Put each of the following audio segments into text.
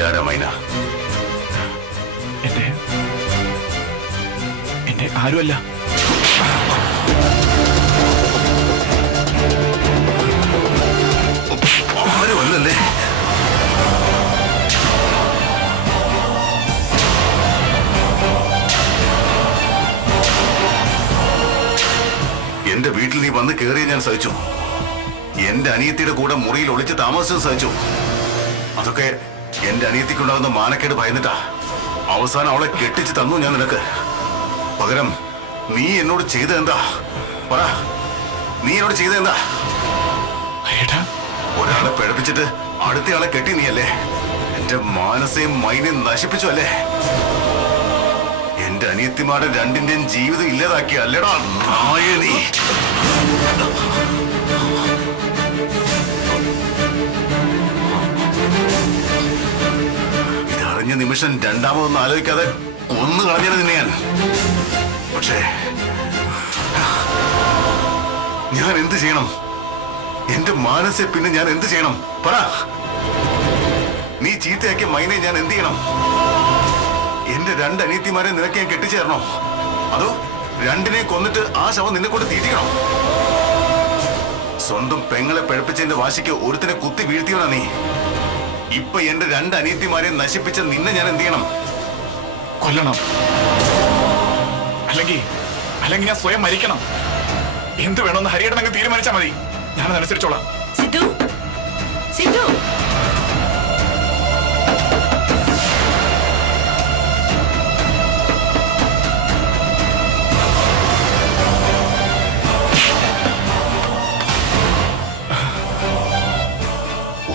നീ ആരാ മൈന? എന്റെ ആരുമല്ല. ആരുമല്ലേ? എന്റെ വീട്ടിൽ നീ വന്ന് കയറിയ ഞാൻ സഹിച്ചു. എന്റെ അനിയത്തിയുടെ കൂടെ മുറിയിൽ ഒളിച്ച് താമസിച്ചത് സഹിച്ചു. അതൊക്കെ എന്റെ അനിയത്തിക്കുണ്ടാകുന്ന മാനക്കേട് ഭയന്നിട്ടാ. അവസാനം അവളെ കെട്ടിച്ച് തന്നു ഞാൻ നിനക്ക്. പകരം നീ എന്നോട് ചെയ്ത എന്താ പറ? നീ എന്നോട് ചെയ്ത എന്താ? ഒരാളെ പിഴപ്പിച്ചിട്ട് അടുത്തയാളെ കെട്ടി നീയല്ലേ? എന്റെ മാനസയും മൈനയും നശിപ്പിച്ചു അല്ലേ? എന്റെ അനിയത്തിമാരുടെ രണ്ടിന്റെയും ജീവിതം ഇല്ലാതാക്കിയ അല്ലേടാ നായ നീ. ഇതറിഞ്ഞ നിമിഷം രണ്ടാമതൊന്നും ആലോചിക്കാതെ കൊന്നു കളഞ്ഞത് നിന്നെ ഞാൻ. പക്ഷേ ഞാൻ എന്ത് ചെയ്യണം? എന്റെ മാനസെ പിന്നെ ഞാൻ എന്ത് ചെയ്യണം പറ? നീ ചീത്തയാക്കിയ മൈനെ ഞാൻ എന്ത് ചെയ്യണം? എന്റെ രണ്ട് അനിയത്തിമാരെ നിനക്ക് ഞാൻ കെട്ടിച്ചേരണോ? അതോ രണ്ടിനെ കൊന്നിട്ട് ആ ശവം നിന്നെ കൊണ്ട് തീറ്റിക്കണോ? സ്വന്തം പെങ്ങളെ പിഴപ്പിച്ചതിന്റെ വാശിക്ക് ഒരുത്തിനെ കുത്തി വീഴ്ത്തിയവനാ നീ. ഇപ്പൊ എന്റെ രണ്ട് അനിയത്തിമാരെ നശിപ്പിച്ച നിന്നെ ഞാൻ എന്ത് ചെയ്യണം? കൊല്ലണം. അല്ലെങ്കിൽ ഞാൻ സ്വയം മരിക്കണം. എന്ത് വേണമെന്ന് ഹരിയേട്ടൻ അങ്ങ് തീരുമാനിച്ചാൽ മതി. ഞാനതനുസരിച്ചോളാം. സിദ്ധു, സിദ്ധു,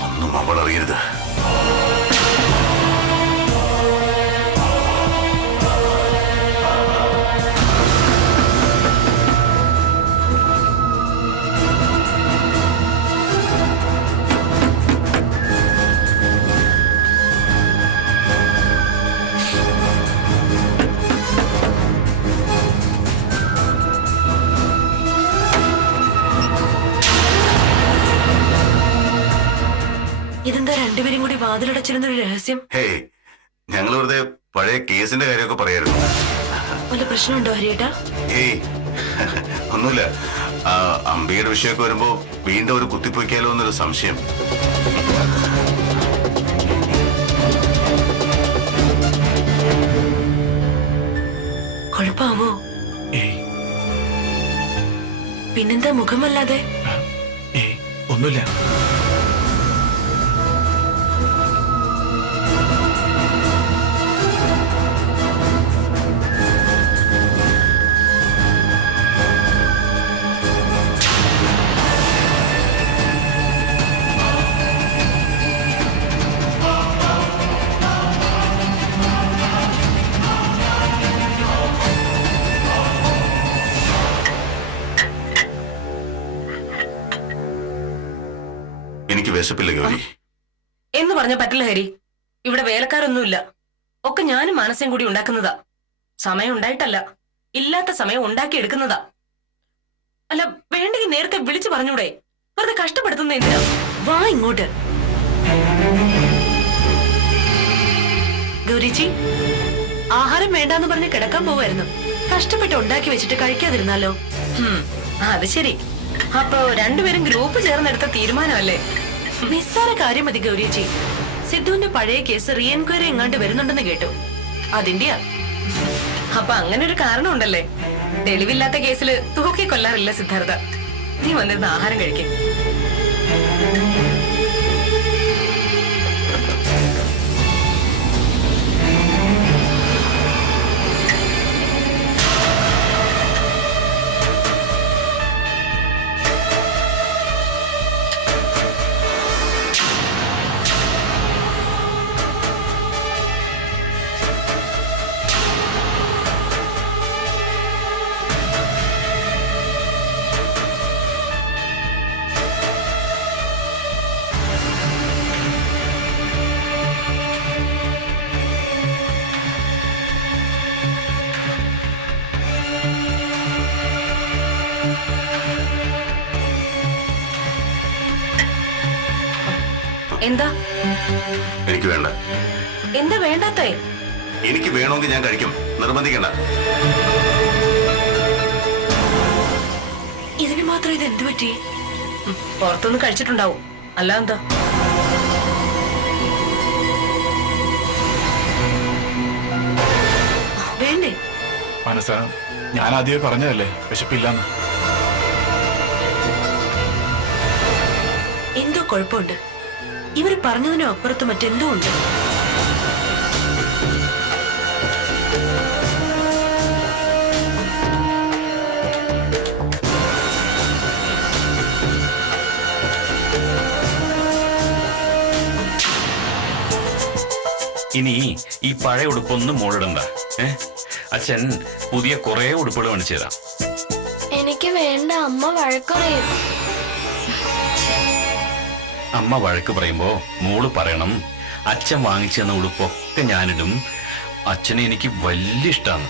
ഒന്നും അവൾ അറിയരുത്. ഇതെന്താ രണ്ടുപേരും കൂടി വാതിലടച്ചിരുന്നൊരു രഹസ്യം? ഹേയ്, ഞങ്ങൾ വെറുതെ പഴയ കേസിന്റെ കാര്യമൊക്കെ പറയായിരുന്നു. വല്ല പ്രശ്നമുണ്ടോ ഹരിയേട്ടാ? ഏയ് ഒന്നുമില്ല. അമ്പിയുടെ വിഷയമൊക്കെ വരുമ്പോ വീണ്ടും ഒരു കുത്തിപ്പൊയ്ക്കാലോ എന്നൊരു സംശയം. കുഴപ്പാവോ? പിന്നെന്താ മുഖമല്ലാതെ? ഒന്നുമില്ല. എനിക്ക് വിശപ്പില്ല ഗൗരി. എന്ന് പറഞ്ഞ പറ്റില്ല ഹരി. ഇവിടെ വേലക്കാരൊന്നുമില്ല. ഒക്കെ ഞാനും മാനസയും കൂടി ഉണ്ടാക്കുന്നതാ. സമയം ഉണ്ടായിട്ടല്ല, ഇല്ലാത്ത സമയം ഉണ്ടാക്കിയെടുക്കുന്നതാ. അല്ല, വേണ്ടെങ്കിൽ നേരത്തെ വിളിച്ചു പറഞ്ഞൂടെ? വെറുതെ കഷ്ടപ്പെടുത്തുന്ന എന്തിനാ? വാ ഇങ്ങോട്ട്. ഗൗരിജി, ആഹാരം വേണ്ടാന്ന് പറഞ്ഞ് കിടക്കാൻ പോവായിരുന്നു. കഷ്ടപ്പെട്ട് ഉണ്ടാക്കി വെച്ചിട്ട് കഴിക്കാതിരുന്നാലോ? അത് ശരി. അപ്പൊ രണ്ടുപേരും ഗ്രൂപ്പ് ചേർന്നെടുത്ത തീരുമാനമല്ലേ? നിസ്സാര കാര്യം മതി ഗൗരിജി. സിദ്ധുവിന്റെ പഴയ കേസ് റീ എൻക്വയറി എങ്ങാണ്ട് വരുന്നുണ്ടെന്ന് കേട്ടു. അതിന്റെയാ. അപ്പൊ അങ്ങനെ ഒരു കാരണം ഉണ്ടല്ലേ? തെളിവില്ലാത്ത കേസിൽ തൂക്കി കൊല്ലാറില്ല സിദ്ധാർത്ഥ. നീ വന്നിരുന്ന ആഹാരം കഴിക്കും. എന്താ എനിക്ക് വേണ്ട. എന്താ വേണ്ടാത്തേ? എനിക്ക് വേണമെങ്കിൽ ഞാൻ കഴിക്കും, നിർബന്ധിക്കണ്ട. ഇതിന് മാത്രം ഇത് എന്ത് പറ്റി? പുറത്തുനിന്ന് കഴിച്ചിട്ടുണ്ടാവും, അല്ല എന്താ? വേണ്ടേ? മനസ്സാ, ഞാൻ ആദ്യമേ പറഞ്ഞതല്ലേ വിശപ്പില്ലാന്ന്. എന്തോ കുഴപ്പമുണ്ട്. ഇവര് പറഞ്ഞതിനും അപ്പുറത്ത് മറ്റെന്തോ ഉണ്ട്. ഇനി ഈ പഴയ ഉടുപ്പൊന്നും മോളിടണ്ട. അച്ഛൻ പുതിയ കുറെ ഉടുപ്പുകൾ മേടിച്ചു തരാം. എനിക്ക് വേണ്ട, അമ്മ വഴക്കുറയും. അമ്മ വഴക്ക് പറയുമ്പോ മോള് പറയണം, അച്ഛൻ വാങ്ങിച്ചു തന്ന ഉടുപ്പൊക്കെ ഞാനിടും, അച്ഛനെ എനിക്ക് വലിയ ഇഷ്ടമാണ്.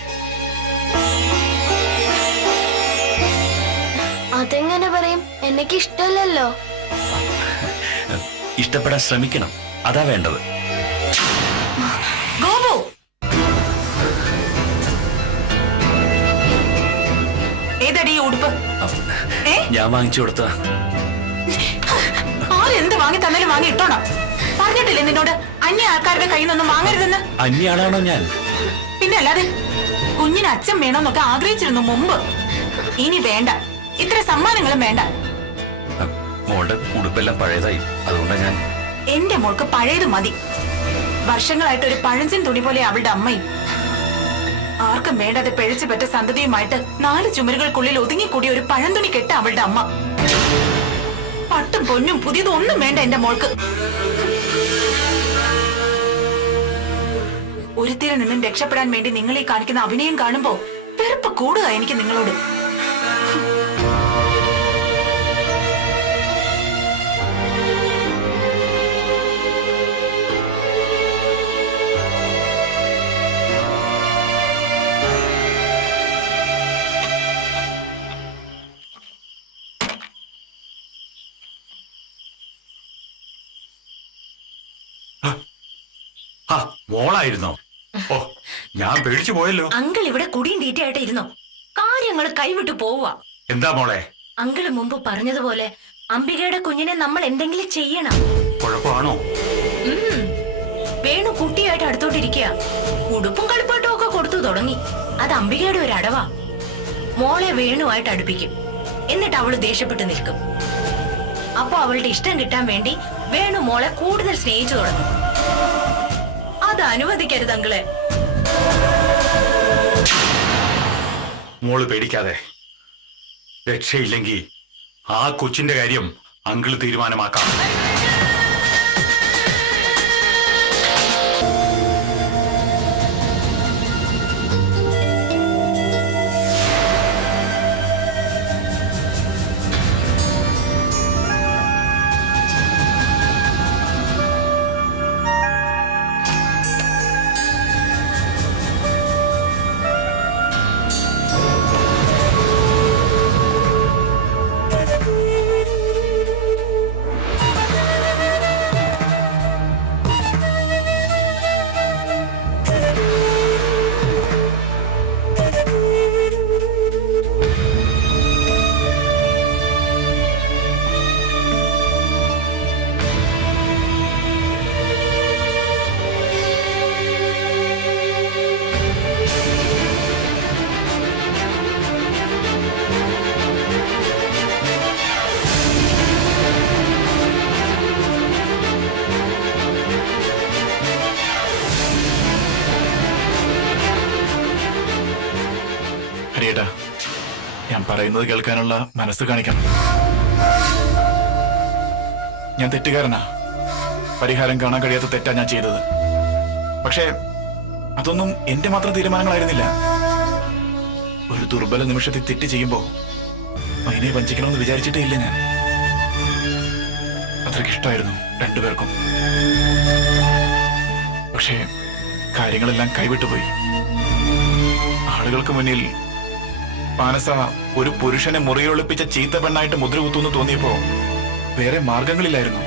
അതെങ്ങനെ പറയും? എനിക്ക് ഇഷ്ടമല്ലല്ലോ. ഇഷ്ടപ്പെടാൻ ശ്രമിക്കണം, അതാ വേണ്ടത്. ഗോപു, ഏതടി ഈ ഉടുപ്പ്? ഞാൻ വാങ്ങിച്ചു കൊടുത്ത. ആരെന്ത് വാങ്ങി തന്നാലും വാങ്ങി ഇട്ടോണം. പറഞ്ഞിട്ടില്ലേ നിന്നോട് അന്യ ആൾക്കാരുടെ കയ്യിൽ നിന്നൊന്നും വാങ്ങരുതെന്ന്? അന്യ ആളാണോ ഞാൻ? പിന്നെ അല്ലാതെ. കുഞ്ഞിന് അച്ഛൻ വേണമെന്നൊക്കെ ആഗ്രഹിച്ചിരുന്നു മുമ്പ്. ഇനി വേണ്ട, ഇത്ര സമ്മാനങ്ങളും വേണ്ട. മോളുടെ ഉടുപ്പെല്ലാം പഴയതായി, അതുകൊണ്ടാണ് ഞാൻ. എന്റെ മോൾക്ക് പഴയത് മതി. വർഷങ്ങളായിട്ട് ഒരു പഴഞ്ചൻ തുണി പോലെ അവളുടെ അമ്മയും. ആർക്കും വേണ്ടാതെ പിഴച്ചു പറ്റ സന്തതിയുമായിട്ട് 4 ചുമരുകൾക്കുള്ളിൽ ഒതുങ്ങിക്കൂടിയ ഒരു പഴന്തുണി കെട്ട അവളുടെ അമ്മ. പട്ടും പൊന്നും പുതിയതും ഒന്നും വേണ്ട എന്റെ മോൾക്ക്. ഒരുത്തിയിൽ നിന്നും രക്ഷപ്പെടാൻ വേണ്ടി നിങ്ങൾ ഈ കാണിക്കുന്ന അഭിനയം കാണുമ്പോ വെറുപ്പ് കൂടുക എനിക്ക് നിങ്ങളോട്. മോളായിരുന്നോ? ഓ, ഞാൻ പേടിച്ചു പോയല്ലോ. അങ്കിൾ ഇവിടെ കുടിയും തീറ്റയായിട്ട് ഇരുന്നോ? കാര്യങ്ങൾ കൈവിട്ടു പോവുക. എന്താ മോളെ? അങ്കിള് മുമ്പ് പറഞ്ഞതുപോലെ അംബികയുടെ കുഞ്ഞിനെ നമ്മൾ എന്തെങ്കിലും ചെയ്യണം. കുഴപ്പമാണോ? വേണു കുട്ടിയായിട്ട് അടുത്തോട്ടിരിക്കുക. ഉടുപ്പും കളിപ്പാട്ടും ഒക്കെ കൊടുത്തു തുടങ്ങി. അത് അംബികയുടെ ഒരു അടവാ. മോളെ വേണുവായിട്ട് അടുപ്പിക്കും, എന്നിട്ട് അവള് ദേഷ്യപ്പെട്ട് നിൽക്കും. അപ്പൊ അവളുടെ ഇഷ്ടം കിട്ടാൻ വേണ്ടി വേണു മോളെ കൂടുതൽ സ്നേഹിച്ചു തുടങ്ങും. അത് അനുവദിക്കരുത് അങ്കിളെ. മോള് പേടിക്കാതെ. രക്ഷയില്ലെങ്കിൽ ആ കൊച്ചിന്റെ കാര്യം അങ്കിള് തീരുമാനമാക്കാം. ഹരിയേട്ടാ, ഞാൻ പറയുന്നത് കേൾക്കാനുള്ള മനസ്സ് കാണിക്കണം. ഞാൻ തെറ്റുകാരനാ. പരിഹാരം കാണാൻ കഴിയാത്ത തെറ്റാ ഞാൻ ചെയ്തത്. പക്ഷേ അതൊന്നും എന്റെ മാത്രം തീരുമാനങ്ങളായിരുന്നില്ല. ഒരു ദുർബല നിമിഷത്തിൽ തെറ്റ് ചെയ്യുമ്പോ അതിനെ വഞ്ചിക്കണമെന്ന് വിചാരിച്ചിട്ടേ ഇല്ല ഞാൻ. അത്രയ്ക്ക് ഇഷ്ടമായിരുന്നു രണ്ടുപേർക്കും. പക്ഷേ കാര്യങ്ങളെല്ലാം കൈവിട്ടുപോയി. ആളുകൾക്ക് മുന്നിൽ മാനസ ഒരു പുരുഷനെ മുറിയൊളിപ്പിച്ച ചീത്ത പെണ്ണായിട്ട് മുദ്ര കുത്തുന്നു തോന്നിയപ്പോ വേറെ മാർഗങ്ങളില്ലായിരുന്നു.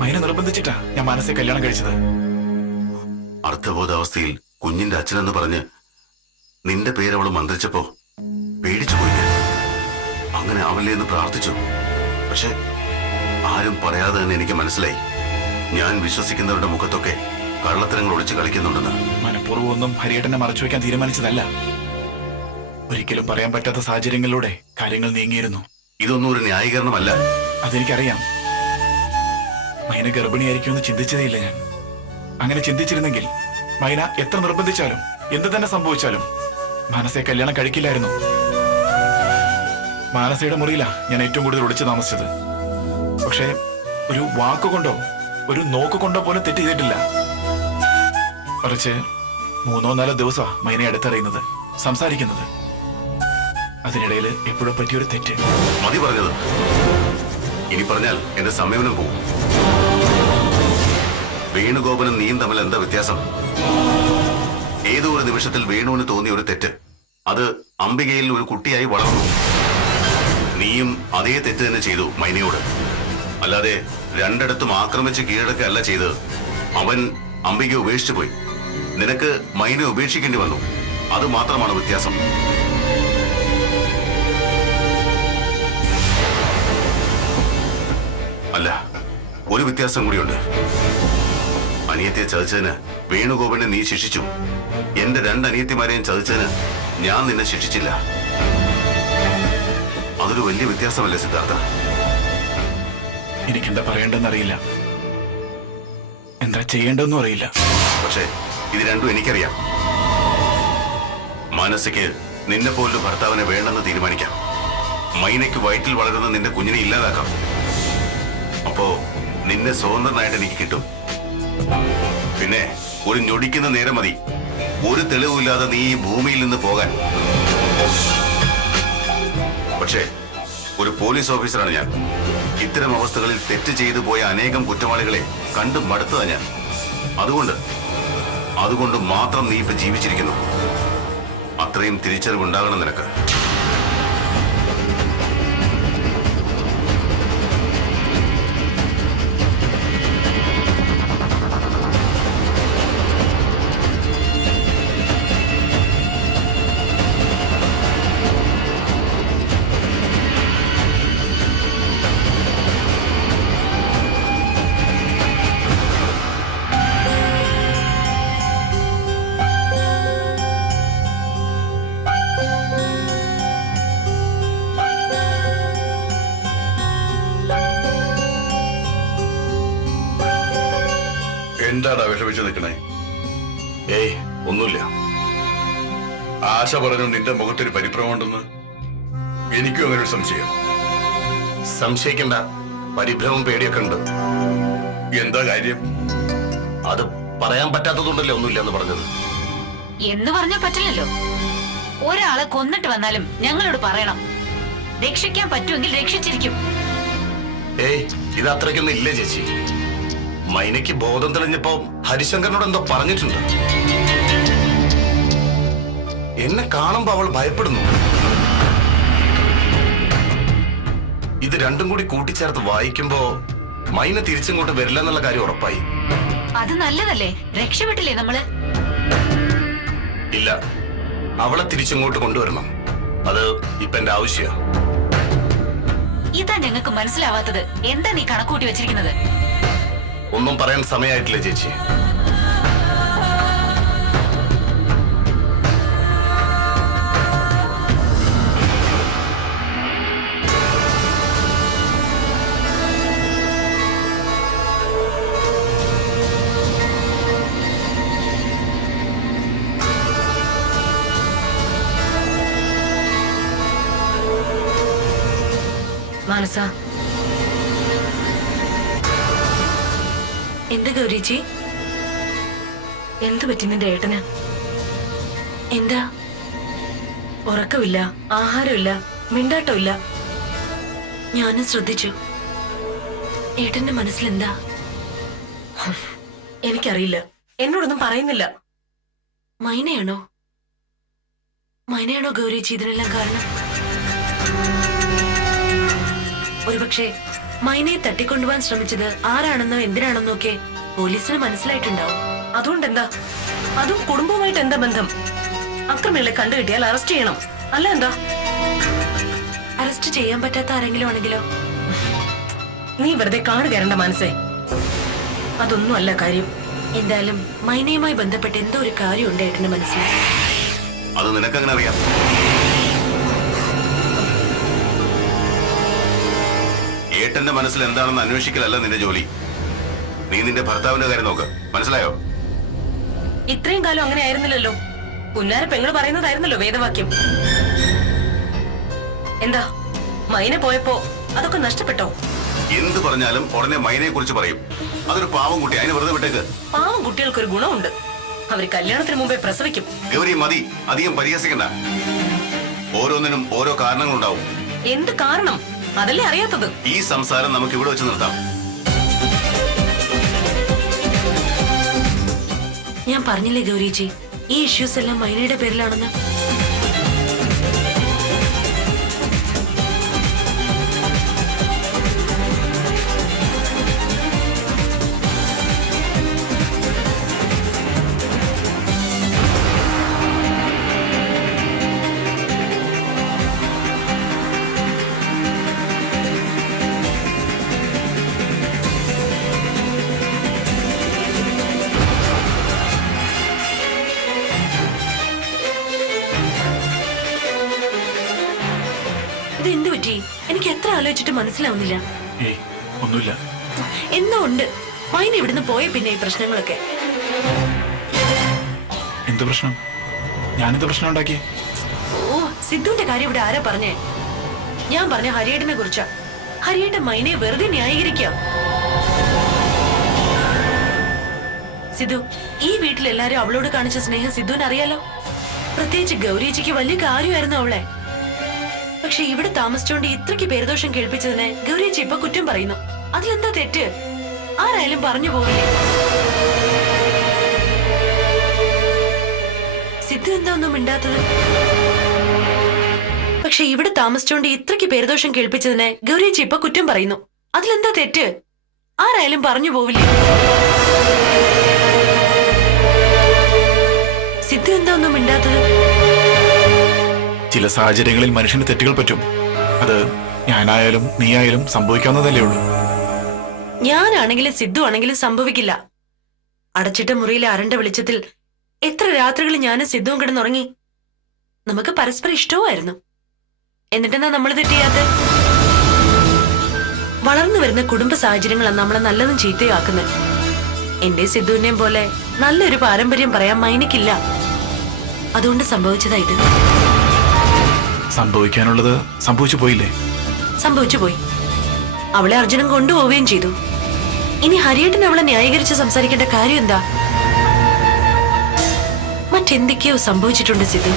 മൈന നിർബന്ധിച്ചിട്ടാ ഞാൻ മനസ്സെ കല്യാണം കഴിച്ചത്. അർത്ഥബോധാവസ്ഥയിൽ കുഞ്ഞിന്റെ അച്ഛനെന്ന് പറഞ്ഞ് നിന്റെ പേരവള് മന്ത്രിച്ചപ്പോ പേടിച്ചു പോയി ഞാൻ. അങ്ങനെ ആവല്ലേ എന്ന് പ്രാർത്ഥിച്ചു. പക്ഷെ ആരും പറയാതെ തന്നെ എനിക്ക് മനസ്സിലായി ഞാൻ വിശ്വസിക്കുന്നവരുടെ മുഖത്തൊക്കെ കള്ളത്തരങ്ങൾ ഒളിച്ച് കളിക്കുന്നുണ്ടെന്ന്. മനഃപൂർവ്വം ഒന്നും ഹരിയേട്ടനെ മറച്ചു വെക്കാൻ തീരുമാനിച്ചതല്ല. ഒരിക്കലും പറയാൻ പറ്റാത്ത സാഹചര്യങ്ങളിലൂടെ കാര്യങ്ങൾ നീങ്ങിയിരുന്നു. ഇതൊന്നും ഒരു ന്യായീകരണമല്ല. അതെനിക്കറിയാം. മൈന ഗർഭിണിയായിരിക്കുമെന്ന് ചിന്തിച്ചതേയില്ല ഞാൻ. അങ്ങനെ ചിന്തിച്ചിരുന്നെങ്കിൽ മൈന എത്ര നിർബന്ധിച്ചാലും എന്ത് തന്നെ സംഭവിച്ചാലും മാനസയെ കല്യാണം കഴിക്കില്ലായിരുന്നു. മാനസയുടെ മുറിയിലാ ഞാൻ ഏറ്റവും കൂടുതൽ ഒളിച്ചു താമസിച്ചത്. പക്ഷേ ഒരു വാക്കുകൊണ്ടോ ഒരു നോക്കുകൊണ്ടോ പോലും തെറ്റ് ചെയ്തിട്ടില്ല. മറിച്ച് 3-4 ദിവസമാണ് മൈനയെ അടുത്തറിയുന്നത്, സംസാരിക്കുന്നത്. അതിനിടയിൽ എപ്പോഴും പറ്റിയൊരു തെറ്റ്. മതി പറഞ്ഞത്. ഇനി പറഞ്ഞാൽ എന്റെ സംയമനം പോകും. വേണുഗോപനും നീയും തമ്മിൽ എന്താ വ്യത്യാസം? ഏതോ ഒരു നിമിഷത്തിൽ വേണുവിന് തോന്നിയ ഒരു തെറ്റ്, അത് അംബികയിൽ ഒരു കുട്ടിയായി വളർന്നു. നീയും അതേ തെറ്റ് തന്നെ ചെയ്തു മൈനയോട്. അല്ലാതെ രണ്ടിടത്തും ആക്രമിച്ച് കീഴടക്കല്ല ചെയ്തത്. അവൻ അംബികയെ ഉപേക്ഷിച്ചു പോയി. നിനക്ക് മൈനെ ഉപേക്ഷിക്കേണ്ടി വന്നു. അത് മാത്രമാണ് വ്യത്യാസം. അല്ല, ഒരു വ്യത്യാസം കൂടിയുണ്ട്. അനിയത്തിയെ ചതിച്ചതിന് വേണുഗോപനെ നീ ശിക്ഷിച്ചു. എന്റെ 2 അനിയത്തിമാരെയും ചതിച്ചതിന് ഞാൻ നിന്നെ ശിക്ഷിച്ചില്ല. അതൊരു വലിയ വ്യത്യാസമല്ലേ സിദ്ധാർത്ഥ? എനിക്കെന്താ പറയേണ്ടെന്നറിയില്ല, എന്താ ചെയ്യേണ്ടെന്നും അറിയില്ല. പക്ഷേ ഇത് രണ്ടും എനിക്കറിയാം. മാനസിക്ക് നിന്നെ പോലൊരു ഭർത്താവിനെ വേണ്ടെന്ന് തീരുമാനിക്കാം. മൈനയ്ക്ക് വയറ്റിൽ വളരുന്ന നിന്റെ കുഞ്ഞിനെ ഇല്ലാതാക്കാം. അപ്പോ നിന്നെ സ്വതന്ത്രനായിട്ട് എനിക്ക് കിട്ടും. പിന്നെ ഒരു ഞൊടിക്കുന്ന നേരം മതി ഒരു തെളിവില്ലാതെ നീ ഈ ഭൂമിയിൽ നിന്ന് പോകാൻ. പക്ഷേ ഒരു പോലീസ് ഓഫീസറാണ് ഞാൻ. ഇത്തരം അവസ്ഥകളിൽ തെറ്റ് ചെയ്തു പോയ അനേകം കുറ്റവാളികളെ കണ്ടു മടുത്തതാ ഞാൻ. അതുകൊണ്ട് മാത്രം നീ ഇപ്പൊ ജീവിച്ചിരിക്കുന്നു. അത്രയും തിരിച്ചറിവുണ്ടാകണം നിനക്ക്. എന്താടാ വിഷമിച്ച് നിൽക്കണേ? ഏയ് ഒന്നുമില്ല. ആശ പറഞ്ഞു നിന്റെ മുഖത്തൊരു പരിഭ്രമമുണ്ടെന്ന്. എനിക്കും അങ്ങനെ ഒരു സംശയം. സംശയിക്കണ്ട, പരിഭ്രമം പേടിയൊക്കെ ഉണ്ട്. എന്താ കാര്യം? അത് പറയാൻ പറ്റാത്തതുകൊണ്ടല്ലേ ഒന്നുമില്ല എന്ന് പറഞ്ഞത്. എന്ന് പറഞ്ഞാൽ പറ്റില്ലല്ലോ. ഒരാളെ കൊന്നിട്ട് വന്നാലും ഞങ്ങളോട് പറയണം. രക്ഷിക്കാൻ പറ്റുമെങ്കിൽ രക്ഷിച്ചിരിക്കും. ഏയ് ഇത് അത്രയ്ക്കൊന്നും ഇല്ല ചേച്ചി. മൈനയ്ക്ക് ബോധം തെളിഞ്ഞപ്പോ ഹരിശങ്കറിനോട് എന്തോ പറഞ്ഞിട്ടുണ്ട്. എന്നെ കാണുമ്പോ അവൾ ഭയപ്പെടുന്നു. ഇത് രണ്ടും കൂടി കൂട്ടിച്ചേർത്ത് വായിക്കുമ്പോ മൈന തിരിച്ചിങ്ങോട്ട് വരില്ല എന്നുള്ള കാര്യം ഉറപ്പായി. അത് നല്ലതല്ലേ, രക്ഷപ്പെട്ടില്ലേ നമ്മള്? ഇല്ല, അവളെ തിരിച്ചിങ്ങോട്ട് കൊണ്ടുവരണം. അത് ഇപ്പൊ എന്റെ ആവശ്യമാണ്. ഇതാ ഞങ്ങൾക്ക് മനസ്സിലാവാത്തത്. എന്താ നീ കണക്കൂട്ടി വെച്ചിരിക്കുന്നത്? ഒന്നും പറയാൻ സമയമായിട്ടില്ല ചേച്ചി. മാനസ, എന്താ ഗൗരിച്ചി? എന്തു പറ്റി നിന്റെ ഏട്ടന്? എന്താ? ഉറക്കമില്ല, ആഹാരമില്ല, മിണ്ടാട്ടമില്ല. ഞാനും ശ്രദ്ധിച്ചു. ഏട്ടന്റെ മനസ്സിലെന്താ? എനിക്കറിയില്ല, എന്നോടൊന്നും പറയുന്നില്ല. മൈനയാണോ ഗൗരിച്ചി ഇതിനെല്ലാം കാരണം? ഒരുപക്ഷെ മൈനയെ തട്ടിക്കൊണ്ടുപോകാൻ ശ്രമിച്ചത് ആരാണെന്നോ എന്തിനാണെന്നോ ഒക്കെ പോലീസിന് മനസ്സിലായിട്ടുണ്ടാവും. അതുകൊണ്ടെന്താ? അതും കുടുംബവുമായിട്ട് എന്താ ബന്ധം? അക്രമികളെ കണ്ടുകിട്ടിയാൽ അറസ്റ്റ് ചെയ്യണം, അല്ല എന്താ? അറസ്റ്റ് ചെയ്യാൻ പറ്റാത്ത ആരെങ്കിലും ആണെങ്കിലോ? നീ വെറുതെ കാട് കയറേണ്ട മനസ്സേ. അതൊന്നും അല്ല കാര്യം. എന്തായാലും മൈനയുമായി ബന്ധപ്പെട്ട് എന്തോ ഒരു കാര്യമുണ്ട് ഏട്ടന്റെ മനസ്സിൽ. അത് നിനക്കങ്ങനെ അറിയാം? ഏട്ടന്റെ മനസ്സിൽ എന്താണെന്ന് അന്വേഷിക്കലല്ല നിന്റെ ജോലി. നീ നിന്റെ ഭർത്താവിന്റെ കാര്യം നോക്ക്, മനസ്സിലായോ? ഇത്രയും കാലം അങ്ങനെ ആയിരുന്നില്ലല്ലോ. പുന്നാര പെങ്ങൾ പറയുന്നതായിരുന്നല്ലോ വേദവാക്യം. എന്താ മൈന പോയപ്പോ അതൊക്കെ നഷ്ടപ്പെട്ടോ? എന്ത് പറഞ്ഞാലും ഉടനെ മൈനയെ കുറിച്ച് പറയും. അതൊരു പാവം കുട്ടി, അതിനെ വെറുതെ വിട്ടേക്ക്. പാവം കുട്ടികൾക്കൊരു ഗുണമുണ്ട്, അവര് കല്യാണത്തിന് മുമ്പേ പ്രസവിക്കും. ഗൗരി മതി, അധികം പരിഹസിക്കണ്ട. ഓരോന്നിനും ഓരോ കാരണങ്ങളുണ്ടാവും. എന്ത് കാരണം? അതല്ലേ അറിയാത്തത്. ഈ സംസാരം നമുക്ക് ഇവിടെ വെച്ച് നിർത്താം. ഞാൻ പറഞ്ഞില്ലേ ഗൗരിജി, ഈ ഇഷ്യൂസ് എല്ലാം മൈനയുടെ പേരിലാണെന്ന്. ഇതെന്ത് പറ്റി? എനിക്ക് എത്ര ആലോചിച്ചിട്ട് മനസ്സിലാവുന്നില്ല. ഏയ് ഒന്നുമില്ല. എന്നോ ഉണ്ട്. മൈന ഇവിടുന്ന് പോയ പിന്നെ ഈ പ്രശ്നങ്ങളൊക്കെ. എന്ത് പ്രശ്നം? ഞാനെന്ത് പ്രശ്നം ഉണ്ടാക്കി? ഓ, സിദ്ധുവിന്റെ കാര്യം ഇവിടെ ആരാ പറഞ്ഞേ? ഞാൻ പറഞ്ഞ ഹരിയേട്ടനെ കുറിച്ചാ. ഹരിയേട്ടൻ മൈനയെ വെറുതെ ന്യായീകരിക്കാം. സിദ്ധു, ഈ വീട്ടിലെല്ലാരും അവളോട് കാണിച്ച സ്നേഹം സിദ്ധുവിന് അറിയാലോ. പ്രത്യേകിച്ച് ഗൗരിജിക്ക് വലിയ കാര്യമായിരുന്നു അവളെ. പക്ഷെ ഇവിടെ താമസിച്ചോണ്ട് ഇത്രയ്ക്ക് പേരുദോഷം കേൾപ്പിച്ചതിനെ ഗൗരിജി ഇപ്പൊ കുറ്റം പറയുന്നു. അതിലെന്താ തെറ്റ്? ആരായാലും പറഞ്ഞു പോകില്ലേ? സിദ്ധു എന്താ ഒന്നും മിണ്ടാത്തത്? പക്ഷെ ഇവിടെ താമസിച്ചോണ്ട് ഇത്രയ്ക്ക് പേരുദോഷം കേൾപ്പിച്ചതിനെ ഗൗരിജി ഇപ്പൊ കുറ്റം പറയുന്നു. അതിലെന്താ തെറ്റ്? ആരായാലും പറഞ്ഞു പോവില്ലേ? സിദ്ധു എന്താ ഒന്നും മിണ്ടാത്തത്? ചില സാഹചര്യങ്ങളിൽ മനുഷ്യന് തെറ്റുകൾ പറ്റും. അത് ഞാനായാലും നീയായാലും സംഭവിക്കാവുന്നതല്ലേ ഉള്ളൂ. ഞാനാണെങ്കിലും സിദ്ധു ആണെങ്കിലും സംഭവിക്കില്ല. അടച്ചിട്ട മുറിയിലെ അരണ്ട വെളിച്ചത്തിൽ എത്ര രാത്രികൾ ഞാനും സിദ്ധുവും കിടന്നുറങ്ങി. നമുക്ക് പരസ്പരം ഇഷ്ടവുമായിരുന്നു. എന്നിട്ടെന്താ നമ്മൾ തെറ്റിയാത്ത? വളർന്നു വരുന്ന കുടുംബ സാഹചര്യങ്ങളാണ് നമ്മളെ നല്ലതും ചീത്തയാക്കുന്നത്. എന്റെ സിദ്ധുവിനെയും പോലെ നല്ലൊരു പാരമ്പര്യം പറയാൻ മൈനക്കില്ല. അതുകൊണ്ട് സംഭവിച്ചതാ ഇത്. സംഭവിക്കാനുള്ളത് സംഭവിച്ചു പോയില്ലേ? സംഭവിച്ചു പോയി. അവളെ അർജുനൻ കൊണ്ടുപോവുകയും ചെയ്തു. ഇനി ഹരിയേട്ടൻ അവളെ ന്യായീകരിച്ച് സംസാരിക്കേണ്ട കാര്യം എന്താ? മറ്റെന്തൊക്കെയോ സംഭവിച്ചിട്ടുണ്ട് സിദ്ധു.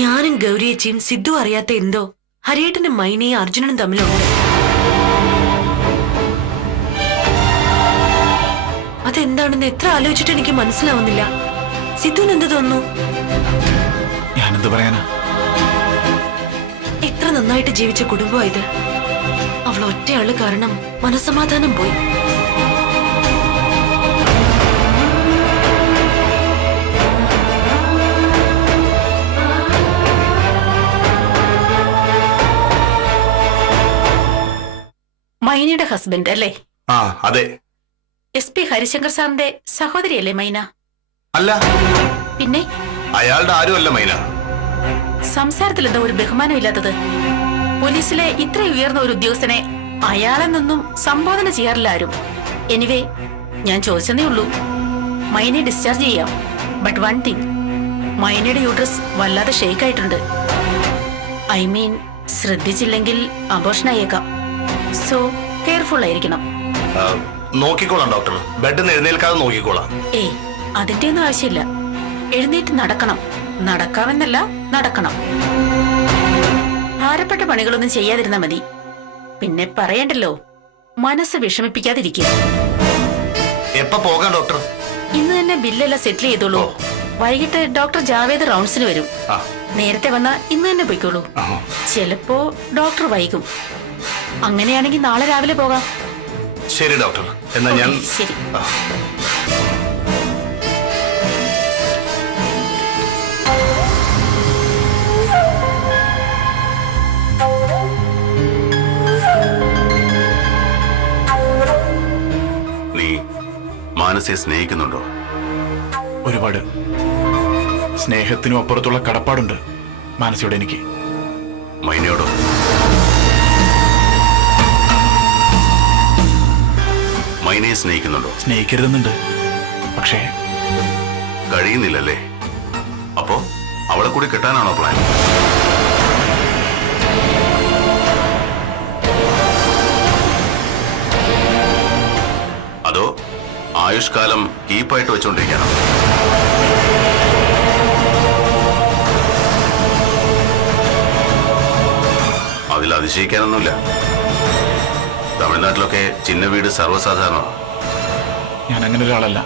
ഞാനും ഗൗരിയേച്ചിയും സിദ്ധു അറിയാത്ത എന്തോ ഹരിയേട്ടനും മൈനയും അർജുനനും തമ്മിലുണ്ട്. അതെന്താണെന്ന് എത്ര ആലോചിച്ചിട്ട് എനിക്ക് മനസ്സിലാവുന്നില്ല. സിദ്ധുവിന് എന്ത് തോന്നുന്നു? ഞാനെന്ത് പറയാനാ? എത്ര നന്നായിട്ട് ജീവിച്ച കുടുംബം ഇത്. അവൾ ഒറ്റയാള് കാരണം മനസ്സമാധാനം പോയി. മൈനയുടെ ഹസ്ബൻഡ് അല്ലേ? ആ അതെ. SP ഹരിശങ്കർ സാറിന്റെ സഹോദരിയല്ലേ മൈന? അല്ല. പിന്നെ? അയാളുടെ ആരുമല്ല മൈന. സംസാരത്തിൽ എന്താ ഒരു ബഹുമാനം ഇല്ലാത്തത്? പോലീസിലെ ഇത്ര ഉയർന്ന ഒരു ഉദ്യോഗസ്ഥനെ അയാളെ നിന്നും സംബോധന ചെയ്യാറില്ല ആരും. എനിവേ, ഞാൻ ചോദിച്ചതേ ഉള്ളൂ. മൈനയെ ഡിസ്ചാർജ് ചെയ്യാം. ബട്ട് വൺ തിങ്, മൈനയുടെ യൂട്രസ് വല്ലാതെ ഷേക്ക് ആയിട്ടുണ്ട്. ഐ മീൻ, ശ്രദ്ധിച്ചില്ലെങ്കിൽ അബോർഷനായേക്കാം. സോ കെയർഫുൾ ആയിരിക്കണം. നോക്കിക്കോളാം ഡോക്ടർ. ബെഡിൽ നിന്ന് എഴുന്നേൽക്കാതെ നോക്കിക്കോളാം. ഏയ്, അതിന്റെ ഒന്നും ആവശ്യമില്ല. എഴുന്നേറ്റ് നടക്കണം. നടക്കാമെന്നല്ല, നടക്കണം. ഭാരപ്പെട്ട പണികളൊന്നും ചെയ്യാതിരുന്നാ മതി. പിന്നെ പറയണ്ടല്ലോ, മനസ്സ് വിഷമിപ്പിക്കാതിരിക്കുക. എപ്പോ പോകാം ഡോക്ടർ? ഇന്ന് തന്നെ ബില്ലെല്ലാം സെറ്റിൽ ചെയ്തോളൂ. വൈകിട്ട് ഡോക്ടർ ജാവേദ് റൗണ്ട്സിന് വരും. നേരത്തെ വന്നാ ഇന്ന് തന്നെ പോയിക്കോളൂ. ചിലപ്പോ ഡോക്ടർ വൈകും. അങ്ങനെയാണെങ്കിൽ നാളെ രാവിലെ പോകാം. ശരി ഡോക്ടർ, എന്നാ ഞാൻ ശരി. നീ മാനസയെ സ്നേഹിക്കുന്നുണ്ടോ? ഒരുപാട്. സ്നേഹത്തിനും അപ്പുറത്തുള്ള കടപ്പാടുണ്ട് മാനസയോട് എനിക്ക്. മൈനയോടോ? മൈനയെ സ്നേഹിക്കുന്നുണ്ടോ? സ്നേഹിക്കരുതെന്നുണ്ട്, പക്ഷേ കഴിയുന്നില്ലല്ലേ? അപ്പോ അവളെ കൂടി കെട്ടാനാണോ പ്ലാൻ? അതോ ആയുഷ്കാലം കീപ്പായിട്ട് വെച്ചോണ്ടിരിക്കാനോ? അതിൽ അതിശയിക്കാനൊന്നുമില്ല. തമിഴ്നാട്ടിലൊക്കെ ചിന്ന വീട് സർവ്വസാധാരണമാണ്. ഞാൻ അങ്ങനെ ഒരാളല്ല.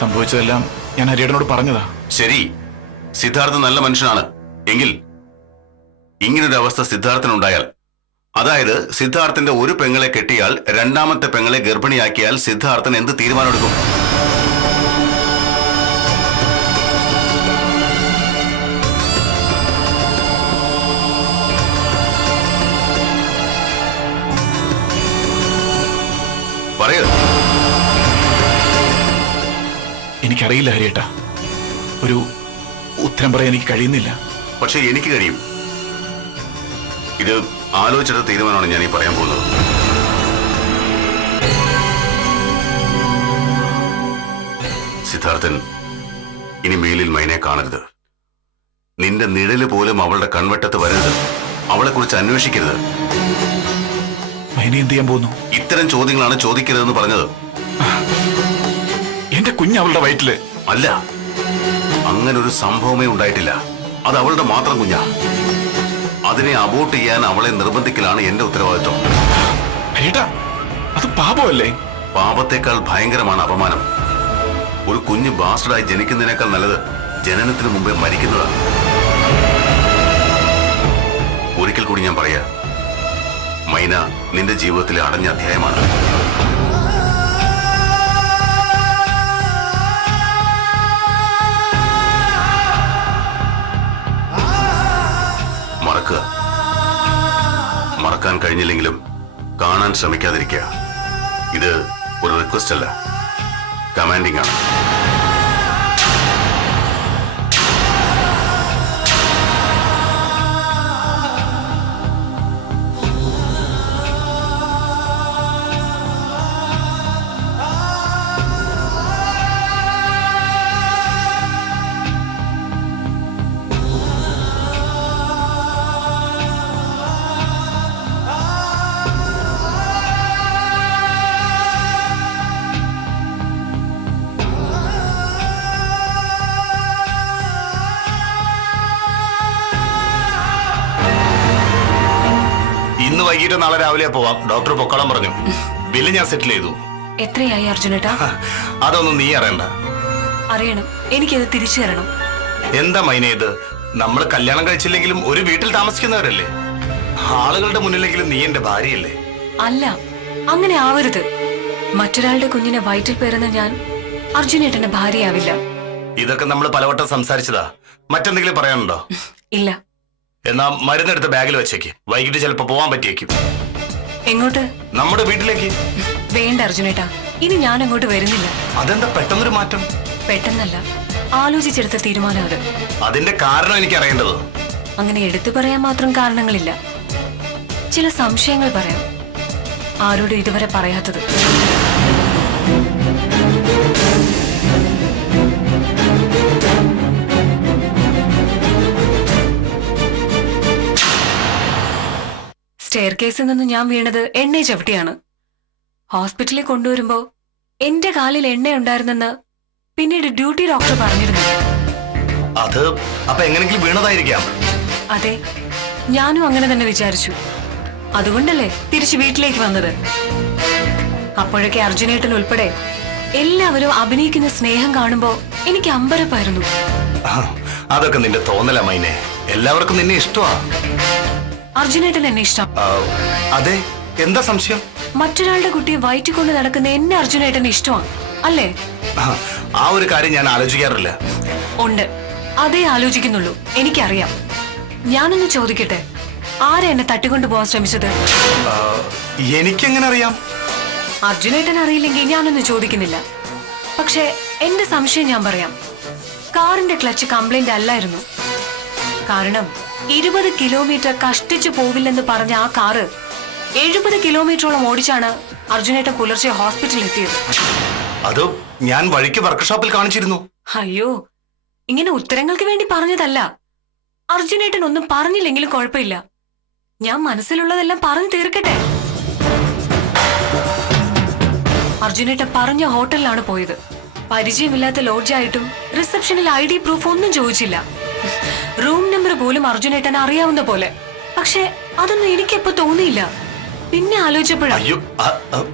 സംഭവിച്ചതെല്ലാം ഞാൻ ഹരിയേട്ടനോട് പറഞ്ഞതാ. ശരി, സിദ്ധാർത്ഥൻ നല്ല മനുഷ്യനാണ് എങ്കിൽ ഇങ്ങനൊരു അവസ്ഥ സിദ്ധാർത്ഥനുണ്ടായാൽ, അതായത് സിദ്ധാർത്ഥന്റെ ഒരു പെങ്ങളെ കെട്ടിയാൽ രണ്ടാമത്തെ പെങ്ങളെ ഗർഭിണിയാക്കിയാൽ സിദ്ധാർത്ഥൻ എന്ത് തീരുമാനമെടുക്കും? പറയൂ. എനിക്കറിയില്ല ഹരിയേട്ടാ, ഒരു ഉത്തരം പറയാൻ എനിക്ക് കഴിയുന്നില്ല. പക്ഷെ എനിക്ക് കഴിയും. ഇത് ആലോചിച്ചിട്ട് തീരുമാനമാണ് ഞാൻ ഈ പറയാൻ പോകുന്നത്. സിദ്ധാർത്ഥൻ ഇനി മേലിൽ മൈനെ കാണരുത്. നിന്റെ നിഴല് പോലും അവളുടെ കൺവെട്ടത്ത് വരരുത്. അവളെ കുറിച്ച് അന്വേഷിക്കരുത്. മൈനെ എന്ത് ചെയ്യാൻ പോകുന്നു? ഇത്തരം ചോദ്യങ്ങളാണ് ചോദിക്കരുതെന്ന് പറഞ്ഞത്. എന്റെ കുഞ്ഞ് അവളുടെ വയറ്റില്. അല്ല, അങ്ങനൊരു സംഭവമേ ഉണ്ടായിട്ടില്ല. അത് അവളുടെ മാത്രം കുഞ്ഞാ. അതിനെ അബോർട്ട് ചെയ്യാൻ അവളെ നിർബന്ധിക്കലാണ് എന്റെ ഉത്തരവാദിത്വം. ഹരിയേട്ടാ, അത് പാപമല്ലേ? പാപത്തേക്കാൾ ഭയങ്കരമാണ് അപമാനം. ഒരു കുഞ്ഞ് ബാസ്റ്റഡായി ജനിക്കുന്നതിനേക്കാൾ നല്ലത് ജനനത്തിന് മുമ്പേ മരിക്കുന്നതാണ്. ഒരിക്കൽ കൂടി ഞാൻ പറയാ, മൈന നിന്റെ ജീവിതത്തിലെ അടഞ്ഞ അധ്യായമാണ്. മറക്കാൻ കഴിഞ്ഞില്ലെങ്കിലും കാണാൻ ശ്രമിക്കാതിരിക്കുക. ഇത് ഒരു റിക്വസ്റ്റ് അല്ല, കമാൻഡിംഗ് ആണ്. ഇന്ന് വൈകിട്ട് നാളെ രാവിലെ പോവാം. ഡോക്ടർ പൊക്കോളാൻ പറഞ്ഞു. ബില്ല് ഞാൻ സെറ്റിൽ ചെയ്തു. എത്രയായി അർജുനേട്ടാ? അതൊന്നും നീ അറിയണ്ട. അറിയണം, എനിക്കത് തിരിച്ചു തരണം. എന്താ മൈന ഇത്? നമ്മൾ കല്യാണം കഴിച്ചില്ലെങ്കിലും ഒരു വീട്ടിൽ താമസിക്കുന്നവരല്ലേ? ആളുകളുടെ മുന്നിലെങ്കിലും നീ എന്റെ ഭാര്യയല്ലേ? അല്ല, അങ്ങനെ ആവരുത്. മറ്റൊരാളുടെ കുഞ്ഞിനെ വയറ്റിൽ പേരുന്ന ഞാൻ അർജുനേട്ടന്റെ ഭാര്യയാവില്ല. ഇതൊക്കെ നമ്മൾ പലവട്ടം സംസാരിച്ചതാ. മറ്റെന്തെങ്കിലും പറയാനുണ്ടോ? ഇല്ല. എന്നാ മരുന്നെടുത്ത് ബാഗിൽ വെച്ചേക്ക്. വൈകിട്ട് ചിലപ്പോ പോവാൻ പറ്റിയേക്കും. എങ്ങോട്ട്? നമ്മുടെ വീട്ടിലേക്ക്. വേണ്ട അർജുനേട്ടാ, ഇനി ഞാൻ അങ്ങോട്ട് വരുന്നില്ല. അതെന്താ പെട്ടെന്നൊരു മാറ്റം? പെട്ടെന്നല്ല, ആലോചിച്ചെടുത്ത തീരുമാനം അത്. അതിന്റെ കാരണം എനിക്ക് അറിയേണ്ടത്. അങ്ങനെ എടുത്തു പറയാൻ മാത്രം കാരണങ്ങളില്ല. ചില സംശയങ്ങൾ പറയാം, ആരോടും ഇതുവരെ പറയാത്തത്. സ്റ്റെയർ കേസിൽ നിന്ന് ഞാൻ വീണത് എണ്ണ ചവിട്ടിയാണ്. ഹോസ്പിറ്റലിൽ കൊണ്ടുവരുമ്പോ എന്റെ കാലിൽ എണ്ണ ഉണ്ടായിരുന്നെന്ന് പിന്നീട് ഡ്യൂട്ടി ഡോക്ടർ പറഞ്ഞിരുന്നു. അത് അപ്പൊ എങ്ങനെങ്കിലും വീണതായിരിക്കാം. അതെ, ഞാനും അങ്ങനെ തന്നെ വിചാരിച്ചു. അതുകൊണ്ടല്ലേ തിരിച്ചു വീട്ടിലേക്ക് വന്നത്. അപ്പോഴൊക്കെ അർജുനേട്ടൻ ഉൾപ്പെടെ എല്ലാവരും അഭിനയിക്കുന്ന സ്നേഹം കാണുമ്പോ എനിക്ക് അമ്പരപ്പായിരുന്നു. അതൊക്കെ നിന്റെ തോന്നല മൈനെ. എല്ലാവർക്കും നിന്നെ ഇഷ്ടമാ. അർജുനേട്ടൻ എന്നെ ഇഷ്ടം. അതെ, എന്താ സംശയം? മറ്റൊരാളുടെ കുട്ടിയെ വയറ്റിക്കൊണ്ട് നടക്കുന്ന എന്നെ അർജുനേട്ടൻ ഇഷ്ടമാണ് അല്ലേ? ആ ഒരു കാര്യം ഞാൻ ആലോചിക്കാറില്ല. ഉണ്ട്, അതേ ആലോചിക്കുന്നുള്ളൂ. എനിക്കറിയാം. ഞാനൊന്ന് ചോദിക്കട്ടെ, ആരാ എന്നെ തട്ടിക്കൊണ്ടു പോകാൻ ശ്രമിച്ചത്? എനിക്കെങ്ങനെ അറിയാം? അർജുനേട്ടൻ അറിയില്ലെങ്കിൽ ഞാനൊന്നും ചോദിക്കുന്നില്ല. പക്ഷെ എന്റെ സംശയം ഞാൻ പറയാം. കാറിന്റെ ക്ലച്ച് കംപ്ലൈന്റ് അല്ലായിരുന്നു. കാരണം 20 കിലോമീറ്റർ കഷ്ടിച്ചു പോവില്ലെന്ന് പറഞ്ഞ ആ കാറ് 70 കിലോമീറ്ററോളം ഓടിച്ചാണ് അർജുനേട്ടൻ പുലർച്ചെ ഹോസ്പിറ്റലിൽ എത്തിയത്. അത് ഞാൻ വഴിക്ക് വർക്ക്ഷോപ്പിൽ കാണിച്ചിരുന്നു. അയ്യോ, ഇങ്ങനെ ഉത്തരങ്ങൾക്ക് വേണ്ടി പറഞ്ഞതല്ല. അർജുനേട്ടൻ ഒന്നും പറഞ്ഞില്ലെങ്കിലും കുഴപ്പമില്ല. ഞാൻ മനസ്സിലുള്ളതെല്ലാം പറഞ്ഞു തീർക്കട്ടെ. അർജുനേട്ടൻ പറഞ്ഞ ഹോട്ടലിലാണ് പോയത്. പരിചയമില്ലാത്ത ലോഡ്ജായിട്ടും റിസപ്ഷനിൽ ID പ്രൂഫ് ഒന്നും ചോദിച്ചില്ല. റൂം നമ്പർ പോലും അർജുനേട്ടൻ അറിയാവുന്ന പോലെ. പക്ഷെ അതൊന്നും എനിക്കെപ്പോ തോന്നിയില്ല. പിന്നെ ആലോചിച്ചപ്പോഴാ. അയ്യോ,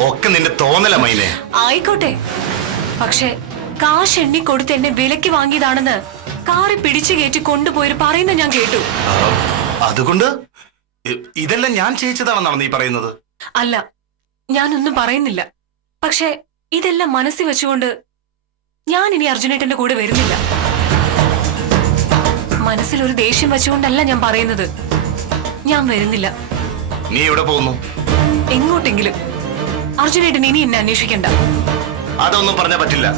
ഒക്കെ നിന്റെ തോന്നല മൈനെ. ആയിക്കോട്ടെ, പക്ഷെ കാശ് എണ്ണി കൊടുത്ത് എന്നെ വിലക്ക് വാങ്ങിയതാണെന്ന് കാറി പിടിച്ചു കയറ്റി കൊണ്ടുപോയി പറയുന്ന ഞാൻ കേട്ടു. അതുകൊണ്ട് ഇതെല്ലാം ഞാൻ ചെയ്യിച്ചതാണെന്നാണ് നീ പറയുന്നത്? അല്ല, ഞാനൊന്നും പറയുന്നില്ല. പക്ഷെ ഇതെല്ലാം മനസ്സിൽ വെച്ചുകൊണ്ട് ഞാൻ ഇനി അർജുനേട്ടന്റെ കൂടെ വരുന്നില്ല. മനസ്സിലൊരു ദേഷ്യം വെച്ചുകൊണ്ടല്ല ഞാൻ പറയുന്നത്. ഞാൻ വരുന്നില്ല. നീ എവിടെ പോകുന്നു? എങ്ങോട്ടെങ്കിലും. അർജുനേട്ടൻ ഇനി എന്നെ അന്വേഷിക്കണ്ട. അതൊന്നും പറഞ്ഞാ പറ്റില്ല.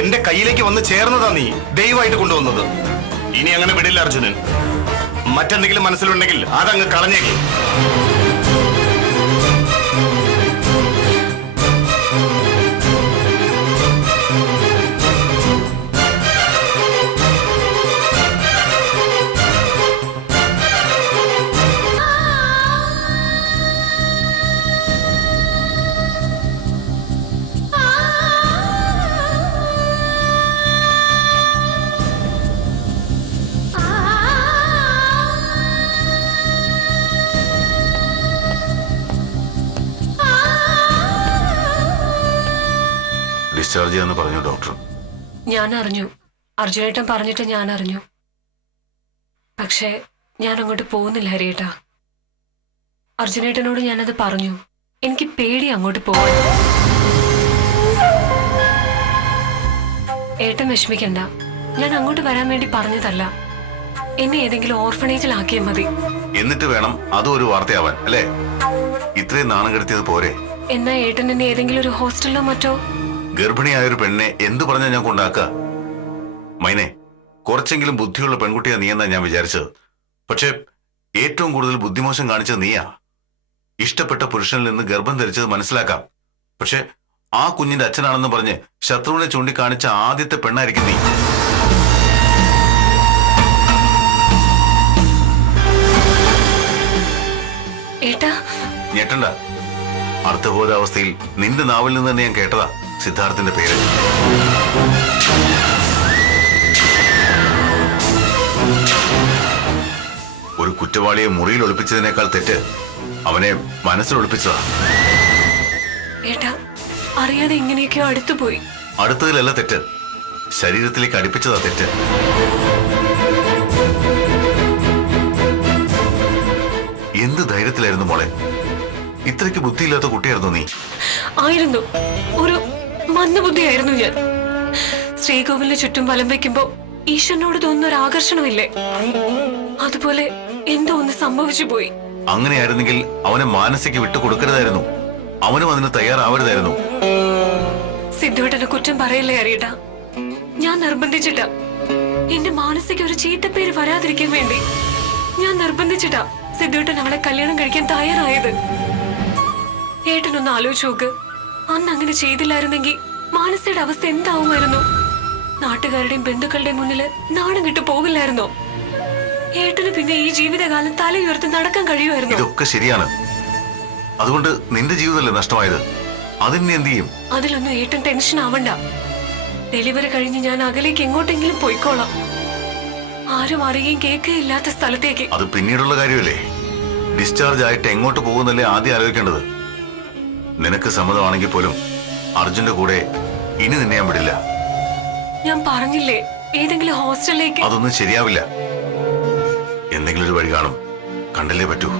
എന്റെ കയ്യിലേക്ക് വന്ന് ചേർന്നതാ നീ ദയവായിട്ട് കൊണ്ടുവന്നത്. ഇനി അങ്ങനെ വിടില്ല അർജുനൻ. മറ്റെന്തെങ്കിലും മനസ്സിലുണ്ടെങ്കിൽ അതങ്ങ് കളഞ്ഞേക്ക്. ഡിസ്ചാർജ് ചെയ്യാന്ന് പറഞ്ഞു ഡോക്ടർ. ഞാൻ അറിഞ്ഞു. അർജുനേട്ടൻ പറഞ്ഞിട്ട് ഞാൻ അറിഞ്ഞു. പക്ഷെ ഞാൻ അങ്ങോട്ട് പോകുന്നില്ല ഹരിയേട്ടാ. അർജുനേട്ടനോട് ഞാനത് പറഞ്ഞു. എനിക്ക് പേടി അങ്ങോട്ട് പോവാൻ. ഏട്ടൻ വിഷമിക്കണ്ട. ഞാൻ അങ്ങോട്ട് വരാൻ വേണ്ടി പറഞ്ഞതല്ല. എന്നെ ഏതെങ്കിലും ഓർഫണേജിലാക്കിയാൽ മതി. എന്നിട്ട് വേണം അതും ഒരു വാർത്തയാവാൻ അല്ലേ? ഇത്രയും നാണം കെടുത്തിയത് പോരെ? എന്നാ ഏട്ടൻ എന്നെ ഏതെങ്കിലും ഒരു ഹോസ്റ്റലിലോ മറ്റോ. ഗർഭിണിയായൊരു പെണ്ണെ എന്തു പറഞ്ഞാ ഞാൻ കൊണ്ടാക്കുക? മൈനെ, കുറച്ചെങ്കിലും ബുദ്ധിയുള്ള പെൺകുട്ടിയാ നീയെന്നാ ഞാൻ വിചാരിച്ചത്. പക്ഷെ ഏറ്റവും കൂടുതൽ ബുദ്ധിമോശം കാണിച്ചത് നീയാ. ഇഷ്ടപ്പെട്ട പുരുഷനിൽ നിന്ന് ഗർഭം ധരിച്ചത് മനസ്സിലാക്കാം. പക്ഷെ ആ കുഞ്ഞിന്റെ അച്ഛനാണെന്ന് പറഞ്ഞ് ശത്രുവിനെ ചൂണ്ടിക്കാണിച്ച ആദ്യത്തെ പെണ്ണായിരിക്കും നീ. ഞെട്ടണ്ട. അർത്ഥബോധാവസ്ഥയിൽ നിന്റെ നാവിൽ നിന്ന് തന്നെ ഞാൻ കേട്ടതാ സിദ്ധാർത്ഥിന്റെ പേര്. ഒരു കുറ്റവാളിയെ മുറിയിൽ ഒളിപ്പിച്ചതിനേക്കാൾ തെറ്റ് അവനെ മനസ്സിൽ ഒളിപ്പിച്ചതാ. അറിയാതെ എങ്ങനെയൊക്കെയോ അടുത്തുപോയി. അടുത്തതിലല്ല തെറ്റ്, ശരീരത്തിലേക്ക് അടുപ്പിച്ചതാ തെറ്റ്. എന്ത് ധൈര്യത്തിലായിരുന്നു മോളെ? ഇത്രയ്ക്ക് ബുദ്ധിയില്ലാത്ത കുട്ടിയായിരുന്നു നീ. ആയിരുന്നു, ഒരു മന്ദബുദ്ധിയായിരുന്നു ഞാൻ. ശ്രീകോവിലിന് ചുറ്റും വലം വെക്കുമ്പോ ഈശ്വരനോട് തോന്നുന്ന ഒരു ആകർഷണമില്ലേ, അതുപോലെ എന്തോ ഒന്ന് സംഭവിച്ചു പോയി. അങ്ങനെയായിരുന്നെങ്കിൽ അവനെ മാനസിക വിട്ടുകൊടുക്കരുതായിരുന്നു. അവനും അതിന് തയ്യാറാവരുതായിരുന്നു. സിദ്ധുവേട്ടനെ കുറ്റം പറയല്ലേ അറിയട്ടാ. ഞാൻ നിർബന്ധിച്ചിട്ടാ. എന്റെ മാനസിക ഒരു ചീത്തപ്പേര് വരാതിരിക്കാൻ വേണ്ടി ഞാൻ നിർബന്ധിച്ചിട്ടാ സിദ്ധുവേട്ടൻ അവളെ കല്യാണം കഴിക്കാൻ തയ്യാറായത്. ഏട്ടനൊന്ന് ആലോചിച്ച് നോക്ക്. അന്ന് അങ്ങനെ ചെയ്തില്ലായിരുന്നെങ്കിൽ മാനസയുടെ അവസ്ഥ എന്താവുമായിരുന്നു? നാട്ടുകാരുടെയും ബന്ധുക്കളുടെയും മുന്നില് നാണം കിട്ടു പോകില്ലായിരുന്നോ? ഏട്ടന് പിന്നെ ഈ ജീവിതകാലം തലയുയർത്തി നടക്കാൻ കഴിയുമായിരുന്നു? ഇതൊക്കെ ശരിയാണ്. അതുകൊണ്ട് നിന്റെ ജീവിതമല്ലേ നഷ്ടമായത്? അതിന് എന്ത് ചെയ്യും? അതിലൊന്നും ഏട്ടൻ ടെൻഷൻ ആവണ്ട. ഡെലിവറി കഴിഞ്ഞ് ഞാൻ അകലേക്ക് എങ്ങോട്ടെങ്കിലും പോയിക്കോളാം. ആരും അറിയുകയും കേൾക്കുകയും ഇല്ലാത്ത സ്ഥലത്തേക്ക്. അത് പിന്നീടുള്ള കാര്യമല്ലേ. ഡിസ്ചാർജ് ആയിട്ട് എങ്ങോട്ട് പോകുന്നല്ലേ ആദ്യം ആലോചിക്കേണ്ടത്. നിനക്ക് സമ്മതമാണെങ്കിൽ പോലും അർജുന്റെ കൂടെ ഇനി നിന്നെ ഞാൻ വിടില്ല. ഞാൻ പറഞ്ഞില്ലേ ഏതെങ്കിലും ഹോസ്റ്റലിലേക്ക്. അതൊന്നും ശരിയാവില്ല. എന്തെങ്കിലും ഒരു വഴി കാണും. കണ്ടല്ലേ പറ്റൂ.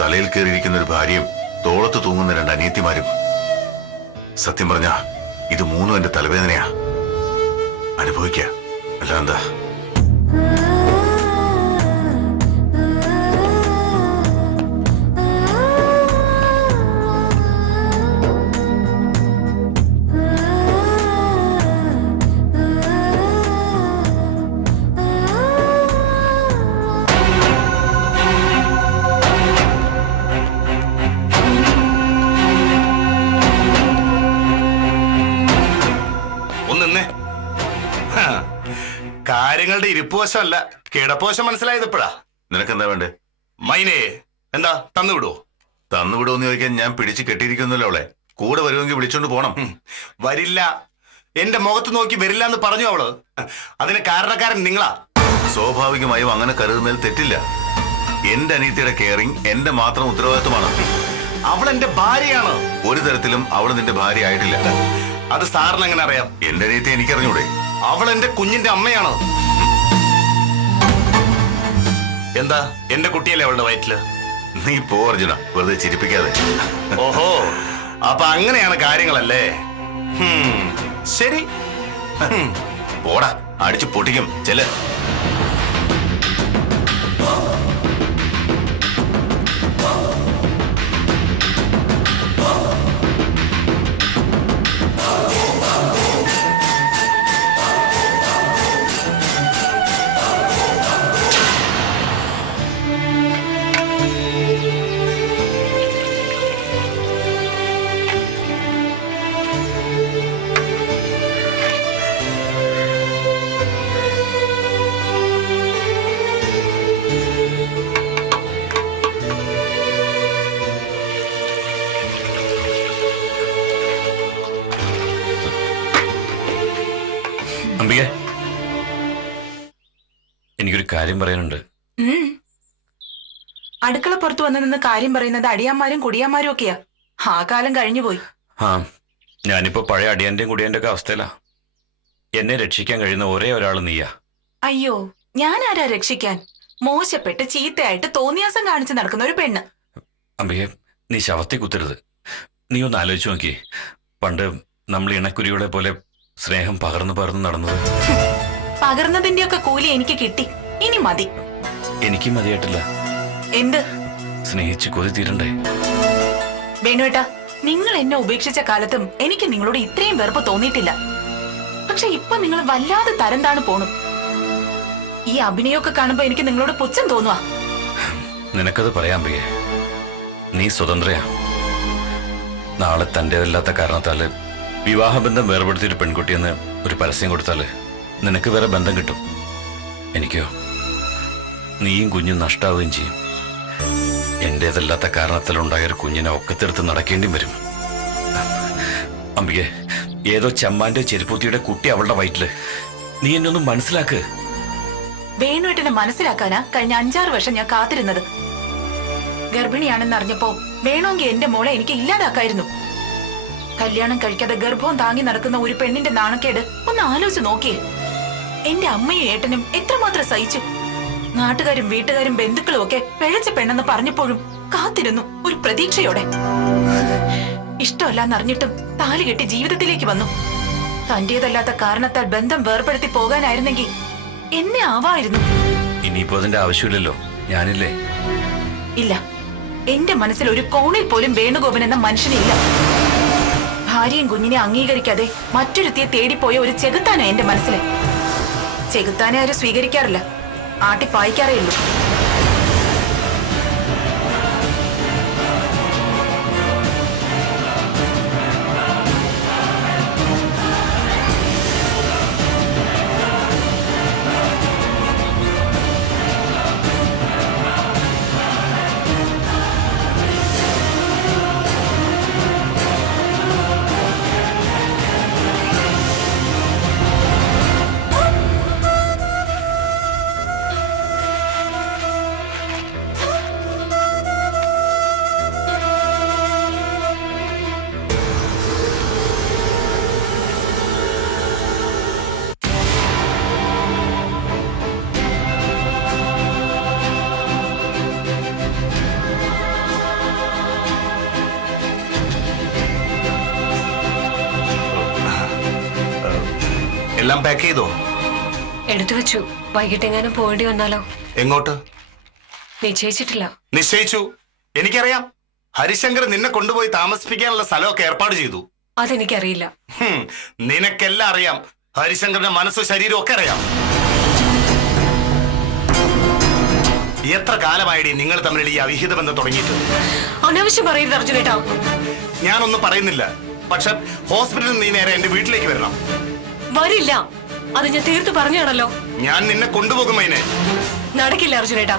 തലയിൽ കയറിയിരിക്കുന്ന ഒരു ഭാര്യയും തോളത്ത് തൂങ്ങുന്ന 2 അനിയത്തിമാരും. സത്യം പറഞ്ഞ ഇത് 3 എന്റെ തലവേദനയാ. അനുഭവിക്ക, അല്ലാന്താ. കാര്യങ്ങളുടെ ഇരിപ്പുവശമല്ല കിടപ്പുവശം മനസ്സിലായത് ഇപ്പോഴാ. നിനക്കെന്താ വേണ്ടേ? മൈനേ എന്താ തന്നുവിടുവോ? തന്നുവിടുമെന്ന് ചോദിക്കാൻ ഞാൻ പിടിച്ച് കെട്ടിയിരിക്കുന്നല്ലോ അവളെ. കൂടെ വരുമെങ്കിൽ വിളിച്ചോണ്ട് പോണം. വരില്ല. എന്റെ മുഖത്ത് നോക്കി വരില്ല എന്ന് പറഞ്ഞു അവള്. അതിന് കാരണക്കാരൻ നിങ്ങളാ. സ്വാഭാവികമായും അങ്ങനെ കരുതുന്നതിൽ തെറ്റില്ല. എന്റെ അനിയത്തിയുടെ കെയറിംഗ് എന്റെ മാത്രം ഉത്തരവാദിത്വമാണ്. അവൾ എന്റെ ഭാര്യയാണ്. ഒരു തരത്തിലും അവൾ നിന്റെ ഭാര്യ ആയിട്ടില്ല. അത് സാറിന് എങ്ങനെ അറിയാം? എന്റെ അനിയത്തെ എനിക്കറിഞ്ഞൂടെ? അവൾ എന്റെ കുഞ്ഞിന്റെ അമ്മയാണ്. എന്താ എന്റെ കുട്ടിയല്ലേ അവളുടെ വയറ്റില്? നീ പോ അർജുന, വെറുതെ ചിരിപ്പിക്കാതെ. ഓഹോ, അപ്പൊ അങ്ങനെയാണ് കാര്യങ്ങളല്ലേ? ശരി, പോടാ, അടിച്ചു പൊട്ടിക്കും. ചെല്ല. അംബിക, എനിക്കൊരു കാര്യം പറയാനുണ്ട്. അടുക്കള പുറത്തു വന്നു നിന്ന് കാര്യം പറയുന്നത് അടിയാന്മാരും കുടിയാന്മാരും ഒക്കെയാ. ആ കാലം കഴിഞ്ഞുപോയി. ആ, ഞാനിപ്പോ പഴയ അടിയാന്റെയും കുടിയാന്റെ ഒക്കെ അവസ്ഥയിലാ. എന്നെ രക്ഷിക്കാൻ കഴിയുന്ന ഒരേ ഒരാൾ നീയാ. അയ്യോ, ഞാൻ ആരാ രക്ഷിക്കാൻ? മോശപ്പെട്ട് ചീത്തയായിട്ട് തോന്നിയാസം കാണിച്ച് നടക്കുന്ന ഒരു പെണ്ണ്. അംബിക, നീ ശവത്തെ കുത്തരുത്. നീ ഒന്ന് ആലോചിച്ചു നോക്കി. പണ്ട് നമ്മൾ ഇണക്കുരികളെ പോലെ സ്നേഹം പകർന്നു പകർന്നു നടന്നത്. പകർന്നതിന്റെയൊക്കെ കൂലി എനിക്ക് കിട്ടി. ഇനി മതി. എനിക്ക് മതിയായിട്ടില്ല. എന്ത്? സ്നേഹിച്ച് കൊതി തീരണ്ടേ? വേണുവേട്ടാ, നിങ്ങൾ എന്നെ ഉപേക്ഷിച്ച കാലത്തും എനിക്ക് നിങ്ങളോട് ഇത്രയും വെറുപ്പ് തോന്നിയിട്ടില്ല. പക്ഷെ ഇപ്പൊ നിങ്ങൾ വല്ലാതെ തരം താണ് പോണു. ഈ അഭിനയൊക്കെ കാണുമ്പോ എനിക്ക് നിങ്ങളോട് പുച്ഛം തോന്നുവാ. നിനക്കത് പറയാൻ അംബികേ. നീ സ്വതന്ത്രയാ. നാളെ തന്റേതല്ലാത്ത കാരണത്താല് വിവാഹബന്ധം വേർപെടുത്തിയൊരു പെൺകുട്ടിയെന്ന് ഒരു പരസ്യം കൊടുത്താല് നിനക്ക് വേറെ ബന്ധം കിട്ടും. എനിക്കോ നീയും കുഞ്ഞും നഷ്ടാവുകയും ചെയ്യും. എന്റേതല്ലാത്ത കാരണത്തിലുണ്ടായ ഒരു കുഞ്ഞിനെ ഒക്കത്തെടുത്ത് നടക്കേണ്ടി വരും. അംബികെ, ഏതോ ചമ്മാന്റെ ചെരുപ്പൂത്തിയുടെ കുട്ടി അവളുടെ വയറ്റില്. നീ എന്നെ ഒന്ന് മനസ്സിലാക്ക്. വേണുവേട്ടനെ മനസ്സിലാക്കാനാ കഴിഞ്ഞ 5-6 വർഷം ഞാൻ കാത്തിരുന്നത്. ഗർഭിണിയാണെന്ന് അറിഞ്ഞപ്പോ വേണമെങ്കിൽ എന്റെ മോളെ എനിക്ക് ഇല്ലാതാക്കായിരുന്നു. കല്യാണം കഴിക്കാതെ ഗർഭവും താങ്ങി നടക്കുന്ന ഒരു പെണ്ണിന്റെ നാണക്കേട് ഒന്ന് ആലോചിച്ച് നോക്കിയേ. എന്റെ അമ്മയും ഏട്ടനും എത്രമാത്രം സഹിച്ചു. നാട്ടുകാരും വീട്ടുകാരും ബന്ധുക്കളും ഒക്കെ പിഴച്ച പെണ്ണെന്ന് പറഞ്ഞപ്പോഴും കാത്തിരുന്നു ഒരു പ്രതീക്ഷയോടെ. ഇഷ്ടമല്ലാന്നറിഞ്ഞിട്ടും താലി കെട്ടി ജീവിതത്തിലേക്ക് വന്നു. തന്റേതല്ലാത്ത കാരണത്താൽ ബന്ധം വേർപെടുത്തി പോകാനായിരുന്നെങ്കിൽ എന്നെ ആവായിരുന്നു. ഇനിയിപ്പോ അതിന്റെ ആവശ്യമില്ലല്ലോ, ഞാനില്ലേ? ഇല്ല, എന്റെ മനസ്സിൽ ഒരു കോണിൽ പോലും വേണുഗോപൻ എന്ന മനുഷ്യനില്ല. ഭാര്യയും കുഞ്ഞിനെ അംഗീകരിക്കാതെ മറ്റൊരുത്തിയെ തേടിപ്പോയ ഒരു ചെകുത്താനാ എന്റെ മനസ്സിലെ. ചെകുത്താനെ ആരും സ്വീകരിക്കാറില്ല, ആട്ടിപ്പായിക്കാറേ ഉള്ളൂ. എല്ലാം പാക്ക് ചെയ്തോ? എടുത്തു വെച്ചു. വൈകിട്ടെങ്ങാനും പോകേണ്ടി വന്നാലോ? എങ്ങോട്ട്? നിശ്ചയിച്ചിട്ടില്ല. നിശ്ചയിച്ചു, എനിക്കറിയാം. ഹരിശങ്കർ നിന്നെ കൊണ്ടുപോയി താമസിപ്പിക്കാനുള്ള സ്ഥലമൊക്കെ ഏർപ്പാട് ചെയ്തു. അതെനിക്കറിയില്ല. നിനക്കെല്ലാം അറിയാം. ഹരിശങ്കറിന്റെ മനസ്സും ശരീരവും ഒക്കെ അറിയാം. എത്ര കാലമായിടി നിങ്ങൾ തമ്മിൽ ഈ അവിഹിത ബന്ധം തുടങ്ങിയിട്ട്? അനാവശ്യം പറയരുത് അർജുനേട്ടാ. ഞാനൊന്നും പറയുന്നില്ല. പക്ഷെ ഹോസ്പിറ്റലിൽ നീ നേരെ എന്റെ വീട്ടിലേക്ക് വരണം. വരില്ല, അത് ഞാൻ തീർത്തു പറഞ്ഞാണല്ലോ. ഞാൻ നിന്നെ കൊണ്ടുപോകും മൈനെ. നടക്കില്ല അർജുനേട്ടാ.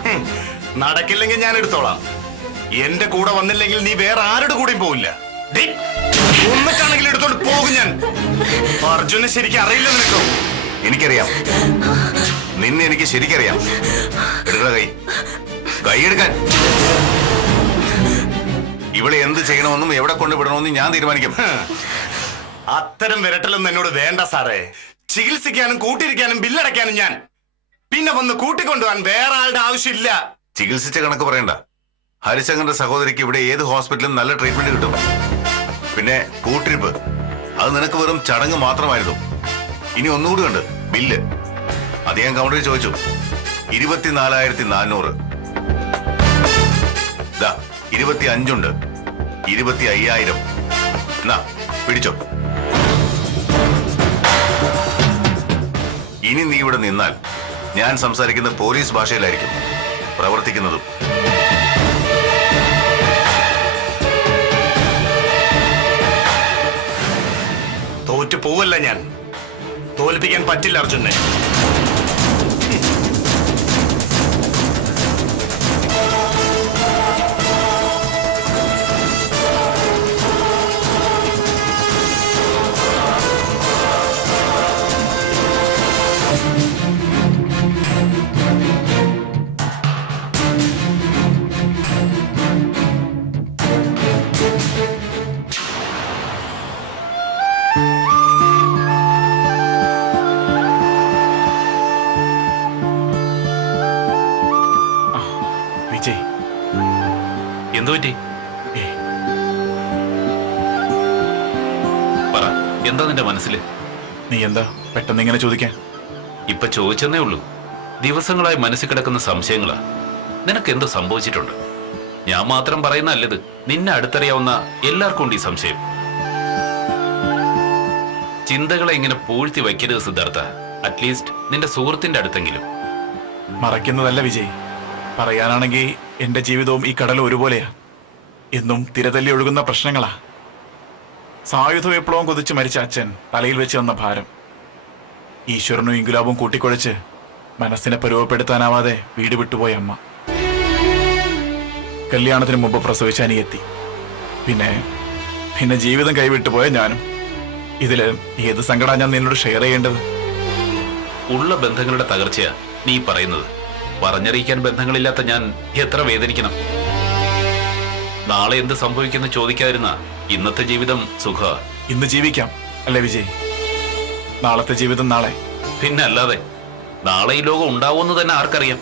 നടക്കില്ലെങ്കിൽ ഞാൻ എടുത്തോളാം. എന്റെ കൂടെ വന്നില്ലെങ്കിൽ നീ വേറെ ആരുടെ കൂടെയും പോവില്ല. ഒന്നിട്ടാണെങ്കിലും എടുത്തോണ്ട് പോകും ഞാൻ. അർജുനെ ശരിക്കും അറിയില്ല നിനക്കോ? എനിക്കറിയാം, നിന്നെ എനിക്ക് ശരിക്കറിയാം. എടുക്കണ കൈ എടുക്കാൻ. ഇവിടെ എന്ത് ചെയ്യണമെന്നും എവിടെ കൊണ്ടുവിടണമെന്നും ഞാൻ തീരുമാനിക്കും. അത്തരം വിരട്ടലൊന്നും എന്നോട് വേണ്ട സാറേ. ചികിത്സിക്കാനും കൂട്ടിരിക്കാനും ബില്ലടയ്ക്കാനും ഞാൻ. പിന്നെ വന്ന് കൂട്ടിക്കൊണ്ടുപോകാൻ വേറെ ആളുടെ ആവശ്യമില്ല. ചികിത്സിച്ച കണക്ക് പറയണ്ട. ഹരിശങ്കറിന്റെ സഹോദരിക്ക് ഇവിടെ ഏത് ഹോസ്പിറ്റലിലും നല്ല ട്രീറ്റ്മെന്റ് കിട്ടും. പിന്നെ കൂട്ടിരിപ്പ്, അത് നിനക്ക് വെറും ചടങ്ങ് മാത്രമായിരുന്നു. ഇനി ഒന്നുകൂടി ഉണ്ട്, ബില്ല്. അത് ഞാൻ കൗണ്ടറിൽ ചോദിച്ചു. 24,400. 25 ഉണ്ട്. 25,000. എന്നാ പിടിച്ചോ. ഇനി നീ ഇവിടെ നിന്നാൽ ഞാൻ സംസാരിക്കുന്ന പോലീസ് ഭാഷയിലായിരിക്കും പ്രവർത്തിക്കുന്നതും. തോറ്റു പോവല്ല ഞാൻ. തോൽപ്പിക്കാൻ പറ്റില്ല അർജുനെ. വിജയ്, എന്തു പറ്റി? പറ, എന്താ നിന്റെ മനസ്സില്? നീ എന്താ പെട്ടെന്ന് ഇങ്ങനെ ചോദിക്കാൻ? ഇപ്പൊ ചോദിച്ചെന്നേ ഉള്ളൂ. ദിവസങ്ങളായി മനസ്സിൽ കിടക്കുന്ന സംശയങ്ങളാ. നിനക്ക് എന്ത് സംഭവിച്ചിട്ടുണ്ട്? ഞാൻ മാത്രം പറയുന്നല്ലത്, നിന്നെ അടുത്തറിയാവുന്ന എല്ലാവർക്കും ഉണ്ട് ഈ സംശയം. ചിന്തകളെ ഇങ്ങനെ പൂഴ്ത്തി വയ്ക്കരുത് സിദ്ധാർത്ഥ. അറ്റ്ലീസ്റ്റ് നിന്റെ സുഹൃത്തിന്റെ അടുത്തെങ്കിലും. മറയ്ക്കുന്നതല്ല വിജയ്, പറയാനാണെങ്കിൽ എന്റെ ജീവിതവും ഈ കടലും ഒരുപോലെയാ. എന്നും തിരതല്ലി ഒഴുകുന്ന പ്രശ്നങ്ങളാ. സായുധ വിപ്ലവം കൊതിച്ച് മരിച്ച അച്ഛൻ തലയിൽ വെച്ച് വന്ന ഭാരം. ഈശ്വരനും ഇങ്കുലാബും കൂട്ടിക്കൊഴിച്ച് മനസ്സിനെ പരുവപ്പെടുത്താനാവാതെ വീട് വിട്ടുപോയ അമ്മ. കല്യാണത്തിന് മുമ്പ് പ്രസവിച്ച അനിയത്തി. പിന്നെ ജീവിതം കൈവിട്ടുപോയ ഞാനും. ഇതില് ഏത് സങ്കടാ ഞാൻ നിന്നോട് ഷെയർ ചെയ്യേണ്ടത്? ഉള്ള ബന്ധങ്ങളുടെ തകർച്ചയാ നീ പറയുന്നത്. പറഞ്ഞറിയിക്കാൻ ബന്ധങ്ങളില്ലാത്ത ഞാൻ എത്ര വേദനിക്കണം. നാളെ എന്ത് സംഭവിക്കുമെന്ന് ചോദിക്കാതിരുന്ന ഇന്നത്തെ ജീവിതം സുഖ. ഇന്ന് ജീവിക്കാം അല്ലേ വിജയ്? നാളത്തെ ജീവിതം നാളെ. പിന്നെ അല്ലാതെ. നാളെ ഈ ലോകം ഉണ്ടാവുമെന്ന് തന്നെ ആർക്കറിയാം?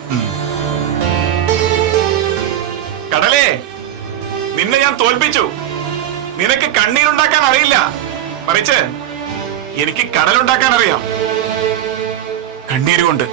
കടലേ, നിന്നെ ഞാൻ തോൽപ്പിച്ചു. നിനക്ക് കണ്ണീരുണ്ടാക്കാൻ അറിയില്ല, മറിച്ച് എനിക്ക് കടലുണ്ടാക്കാൻ അറിയാം. കണ്ണീരുകൊണ്ട്.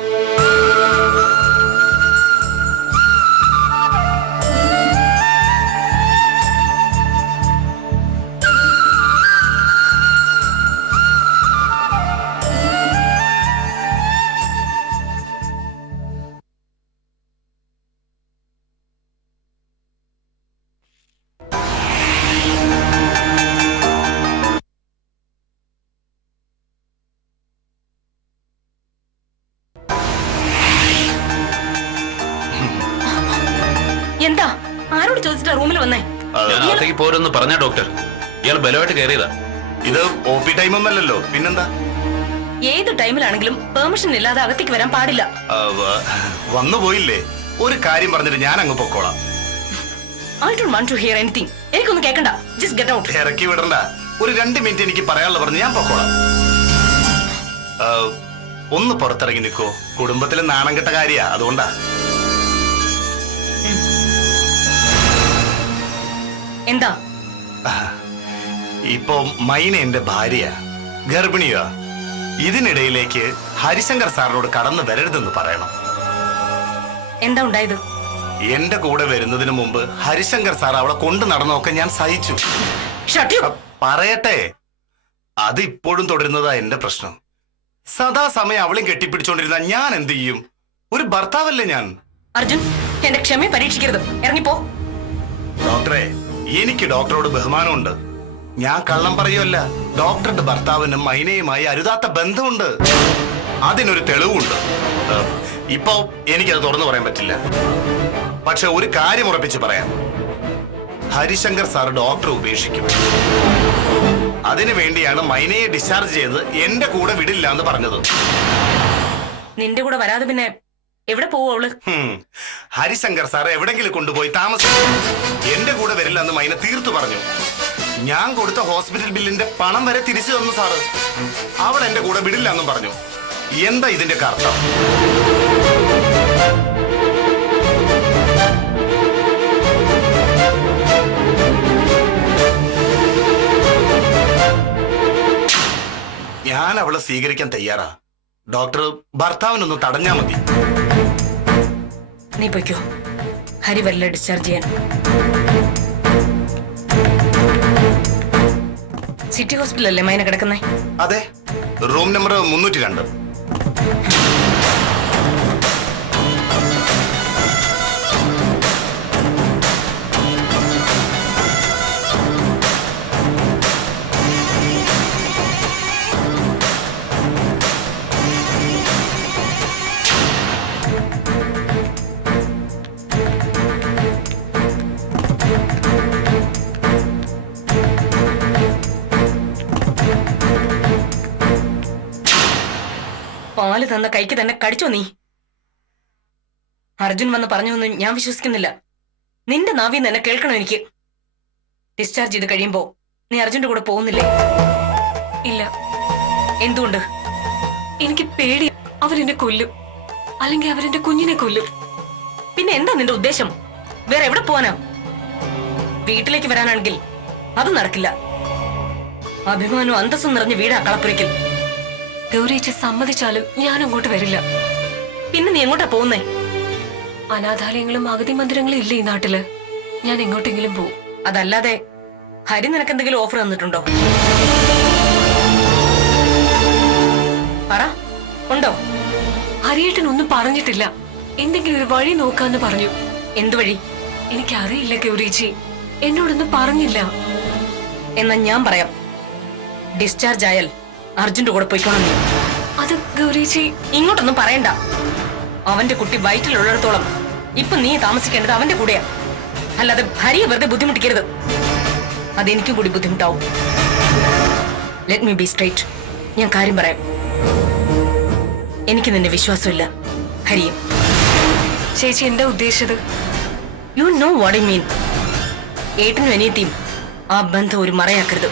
എന്താ? ആരോട് ചോദിച്ചിട്ടാ റൂമിൽ വന്നേ? ഞാൻ അകത്തേക്ക് പോരെന്ന് പറഞ്ഞ ഡോക്ടർ. ഇയാൾ ബലമായിട്ട് കയറിയതാ. ഇത് OP ടൈം ഒന്നല്ലല്ലോ, പിന്നെന്താ? ഏത് ടൈമിലാണെങ്കിലും പെർമിഷൻ ഇല്ലാതെ അകത്തേക്ക് വരാൻ പാടില്ല. വന്നു പോയില്ലേ? ഒരു കാര്യം പറഞ്ഞിട്ട് ഞാൻ അങ്ങ് പൊക്കോളാം. I don't want to hear anything. എനിക്കൊന്നും കേൾക്കണ്ട. Just get out. ഇറക്കി വിടണ്ട. ഒരു 2 മിനിറ്റ് എനിക്ക് പറയാനുള്ള പറഞ്ഞ് ഞാൻ പൊക്കോളാം. ഒന്ന് പുറത്തിറങ്ങി നിൽക്കോ. കുടുംബത്തിലെ നാണം കെട്ട കാര്യാ, അതുകൊണ്ടാ. എന്താ? ഇപ്പൊ മൈന എന്റെ ഭാര്യ, ഗർഭിണിയാ. ഇതിനിടയിലേക്ക് ഹരിശങ്കർ സാറിനോട് കടന്നു വരരുതെന്ന് പറയണം. എന്താ ഉണ്ടായത്? എന്റെ കൂടെ വരുന്നതിന് മുമ്പ് ഹരിശങ്കർ സാർ അവളെ കൊണ്ടു നടന്നൊക്കെ ഞാൻ സഹിച്ചു. പറയട്ടെ, അത് ഇപ്പോഴും തുടരുന്നതാ എന്റെ പ്രശ്നം. സദാസമയം അവളെയും കെട്ടിപ്പിടിച്ചോണ്ടിരുന്ന ഞാൻ എന്ത് ചെയ്യും? ഒരു ഭർത്താവല്ലേ ഞാൻ. അർജുൻ, എന്റെ ക്ഷമയെ പരീക്ഷിക്കരുത്. ഇറങ്ങിപ്പോ. ഡോക്ടറെ, എനിക്ക് ഡോക്ടറോട് ബഹുമാനമുണ്ട്. ഞാൻ കള്ളം പറയുമല്ല. ഡോക്ടറുടെ ഭർത്താവിനും മൈനയുമായി അരുതാത്ത ബന്ധമുണ്ട്. അതിനൊരു തെളിവുണ്ട്. ഇപ്പോ എനിക്കത് തുറന്നു പറയാൻ പറ്റില്ല. പക്ഷെ ഒരു കാര്യം ഉറപ്പിച്ച് പറയാം, ഹരിശങ്കർ സാർ ഡോക്ടറെ ഉപേക്ഷിക്കും. അതിനു വേണ്ടിയാണ് മൈനയെ ഡിസ്ചാർജ് ചെയ്ത് എന്റെ കൂടെ വിടില്ല എന്ന് പറഞ്ഞത്. നിന്റെ കൂടെ വരാതെ പിന്നെ എവിടെ പോവും അവള്? ഹരിശങ്കർ സാർ എവിടെങ്കിലും കൊണ്ടുപോയി താമസിക്കും. എന്റെ കൂടെ വരില്ല എന്ന് മൈന തീർത്തു പറഞ്ഞു. ഞാൻ കൊടുത്ത ഹോസ്പിറ്റൽ ബില്ലിന്റെ പണം വരെ തിരിച്ചു തന്നു സാറ്. അവൾ എന്റെ കൂടെ വിടില്ല എന്നും പറഞ്ഞു. എന്താ ഇതിന്റെ അർത്ഥം? ഞാൻ അവളെ സ്വീകരിക്കാൻ തയ്യാറാ. ഡോക്ടർ ഭർത്താവിനൊന്ന് തടഞ്ഞാ മതി. നീ പൊയ്ക്കോ. ഹരി വല്ല ഡിസ്ചാർജ് ചെയ്യാൻ. സിറ്റി ഹോസ്പിറ്റലല്ലേ മൈന കിടക്കുന്നേ? അതെ, റൂം നമ്പർ 302. പാല് തന്ന കൈക്ക് തന്നെ കടിച്ചോ നീ? അർജുൻ വന്ന് പറഞ്ഞൊന്നും ഞാൻ വിശ്വസിക്കുന്നില്ല. നിന്റെ നാവിന്ന് എന്നെ കേൾക്കണം എനിക്ക്. ഡിസ്ചാർജ് ചെയ്ത് കഴിയുമ്പോ നീ അർജുന്റെ കൂടെ പോകുന്നില്ലേ? ഇല്ല. എന്തുകൊണ്ട്? എനിക്ക് പേടി. അവരെന്നെ കൊല്ലും, അല്ലെങ്കിൽ അവരെന്റെ കുഞ്ഞിനെ കൊല്ലും. പിന്നെ എന്താ നിന്റെ ഉദ്ദേശം? വേറെ എവിടെ പോവാനാ? വീട്ടിലേക്ക് വരാനാണെങ്കിൽ അത് നടക്കില്ല. അഭിമാനവും അന്തസ്സും നിറഞ്ഞ വീടാ കളപ്പുരയ്ക്കൽ. ഗൗരിച്ച് സമ്മതിച്ചാലും ഞാൻ അങ്ങോട്ട് വരില്ല. പിന്നെ നീ എങ്ങോട്ടാ പോകുന്നേ? അനാഥാലയങ്ങളും അഗതി മന്ദിരങ്ങളും ഇല്ല ഈ നാട്ടില്. ഞാൻ എങ്ങോട്ടെങ്കിലും പോവും. അതല്ലാതെ ഹരി നിനക്ക് എന്തെങ്കിലും ഓഫർ തന്നിട്ടുണ്ടോ? പറ, ഉണ്ടോ? ഹരിയേട്ടൻ ഒന്നും പറഞ്ഞിട്ടില്ല. എന്തെങ്കിലും ഒരു വഴി നോക്കാന്ന് പറഞ്ഞു. എന്തു വഴി? എനിക്കറിയില്ല ഗൗരിച്ചി, എന്നോടൊന്നും പറഞ്ഞില്ല. എന്നാ ഞാൻ പറയാം. ഡിസ്ചാർജ് ആയാൽ അർജുന്റെ കൂടെ പോയിക്കോണം നീ. അത് ഗൗരിച്ചി. ഇങ്ങോട്ടൊന്നും പറയണ്ട. അവന്റെ കുട്ടി വയറ്റിലുള്ളിടത്തോളം ഇപ്പൊ നീ താമസിക്കേണ്ടത് അവന്റെ കൂടെയാ. അല്ലാതെ ഹരിയെ വെറുതെ ബുദ്ധിമുട്ടിക്കരുത്. അതെനിക്കും കൂടി ബുദ്ധിമുട്ടാവും. Let me B straight. ഞാൻ കാര്യം പറയാം. എനിക്ക് നിന്നെ വിശ്വാസമില്ല ഹരിയെ. ചേച്ചി എന്താ ഉദ്ദേശിച്ചത്? You know what I mean. ഏട്ടനും അനിയത്തിയും ആ ബന്ധം ഒരു മറയാക്കരുത്.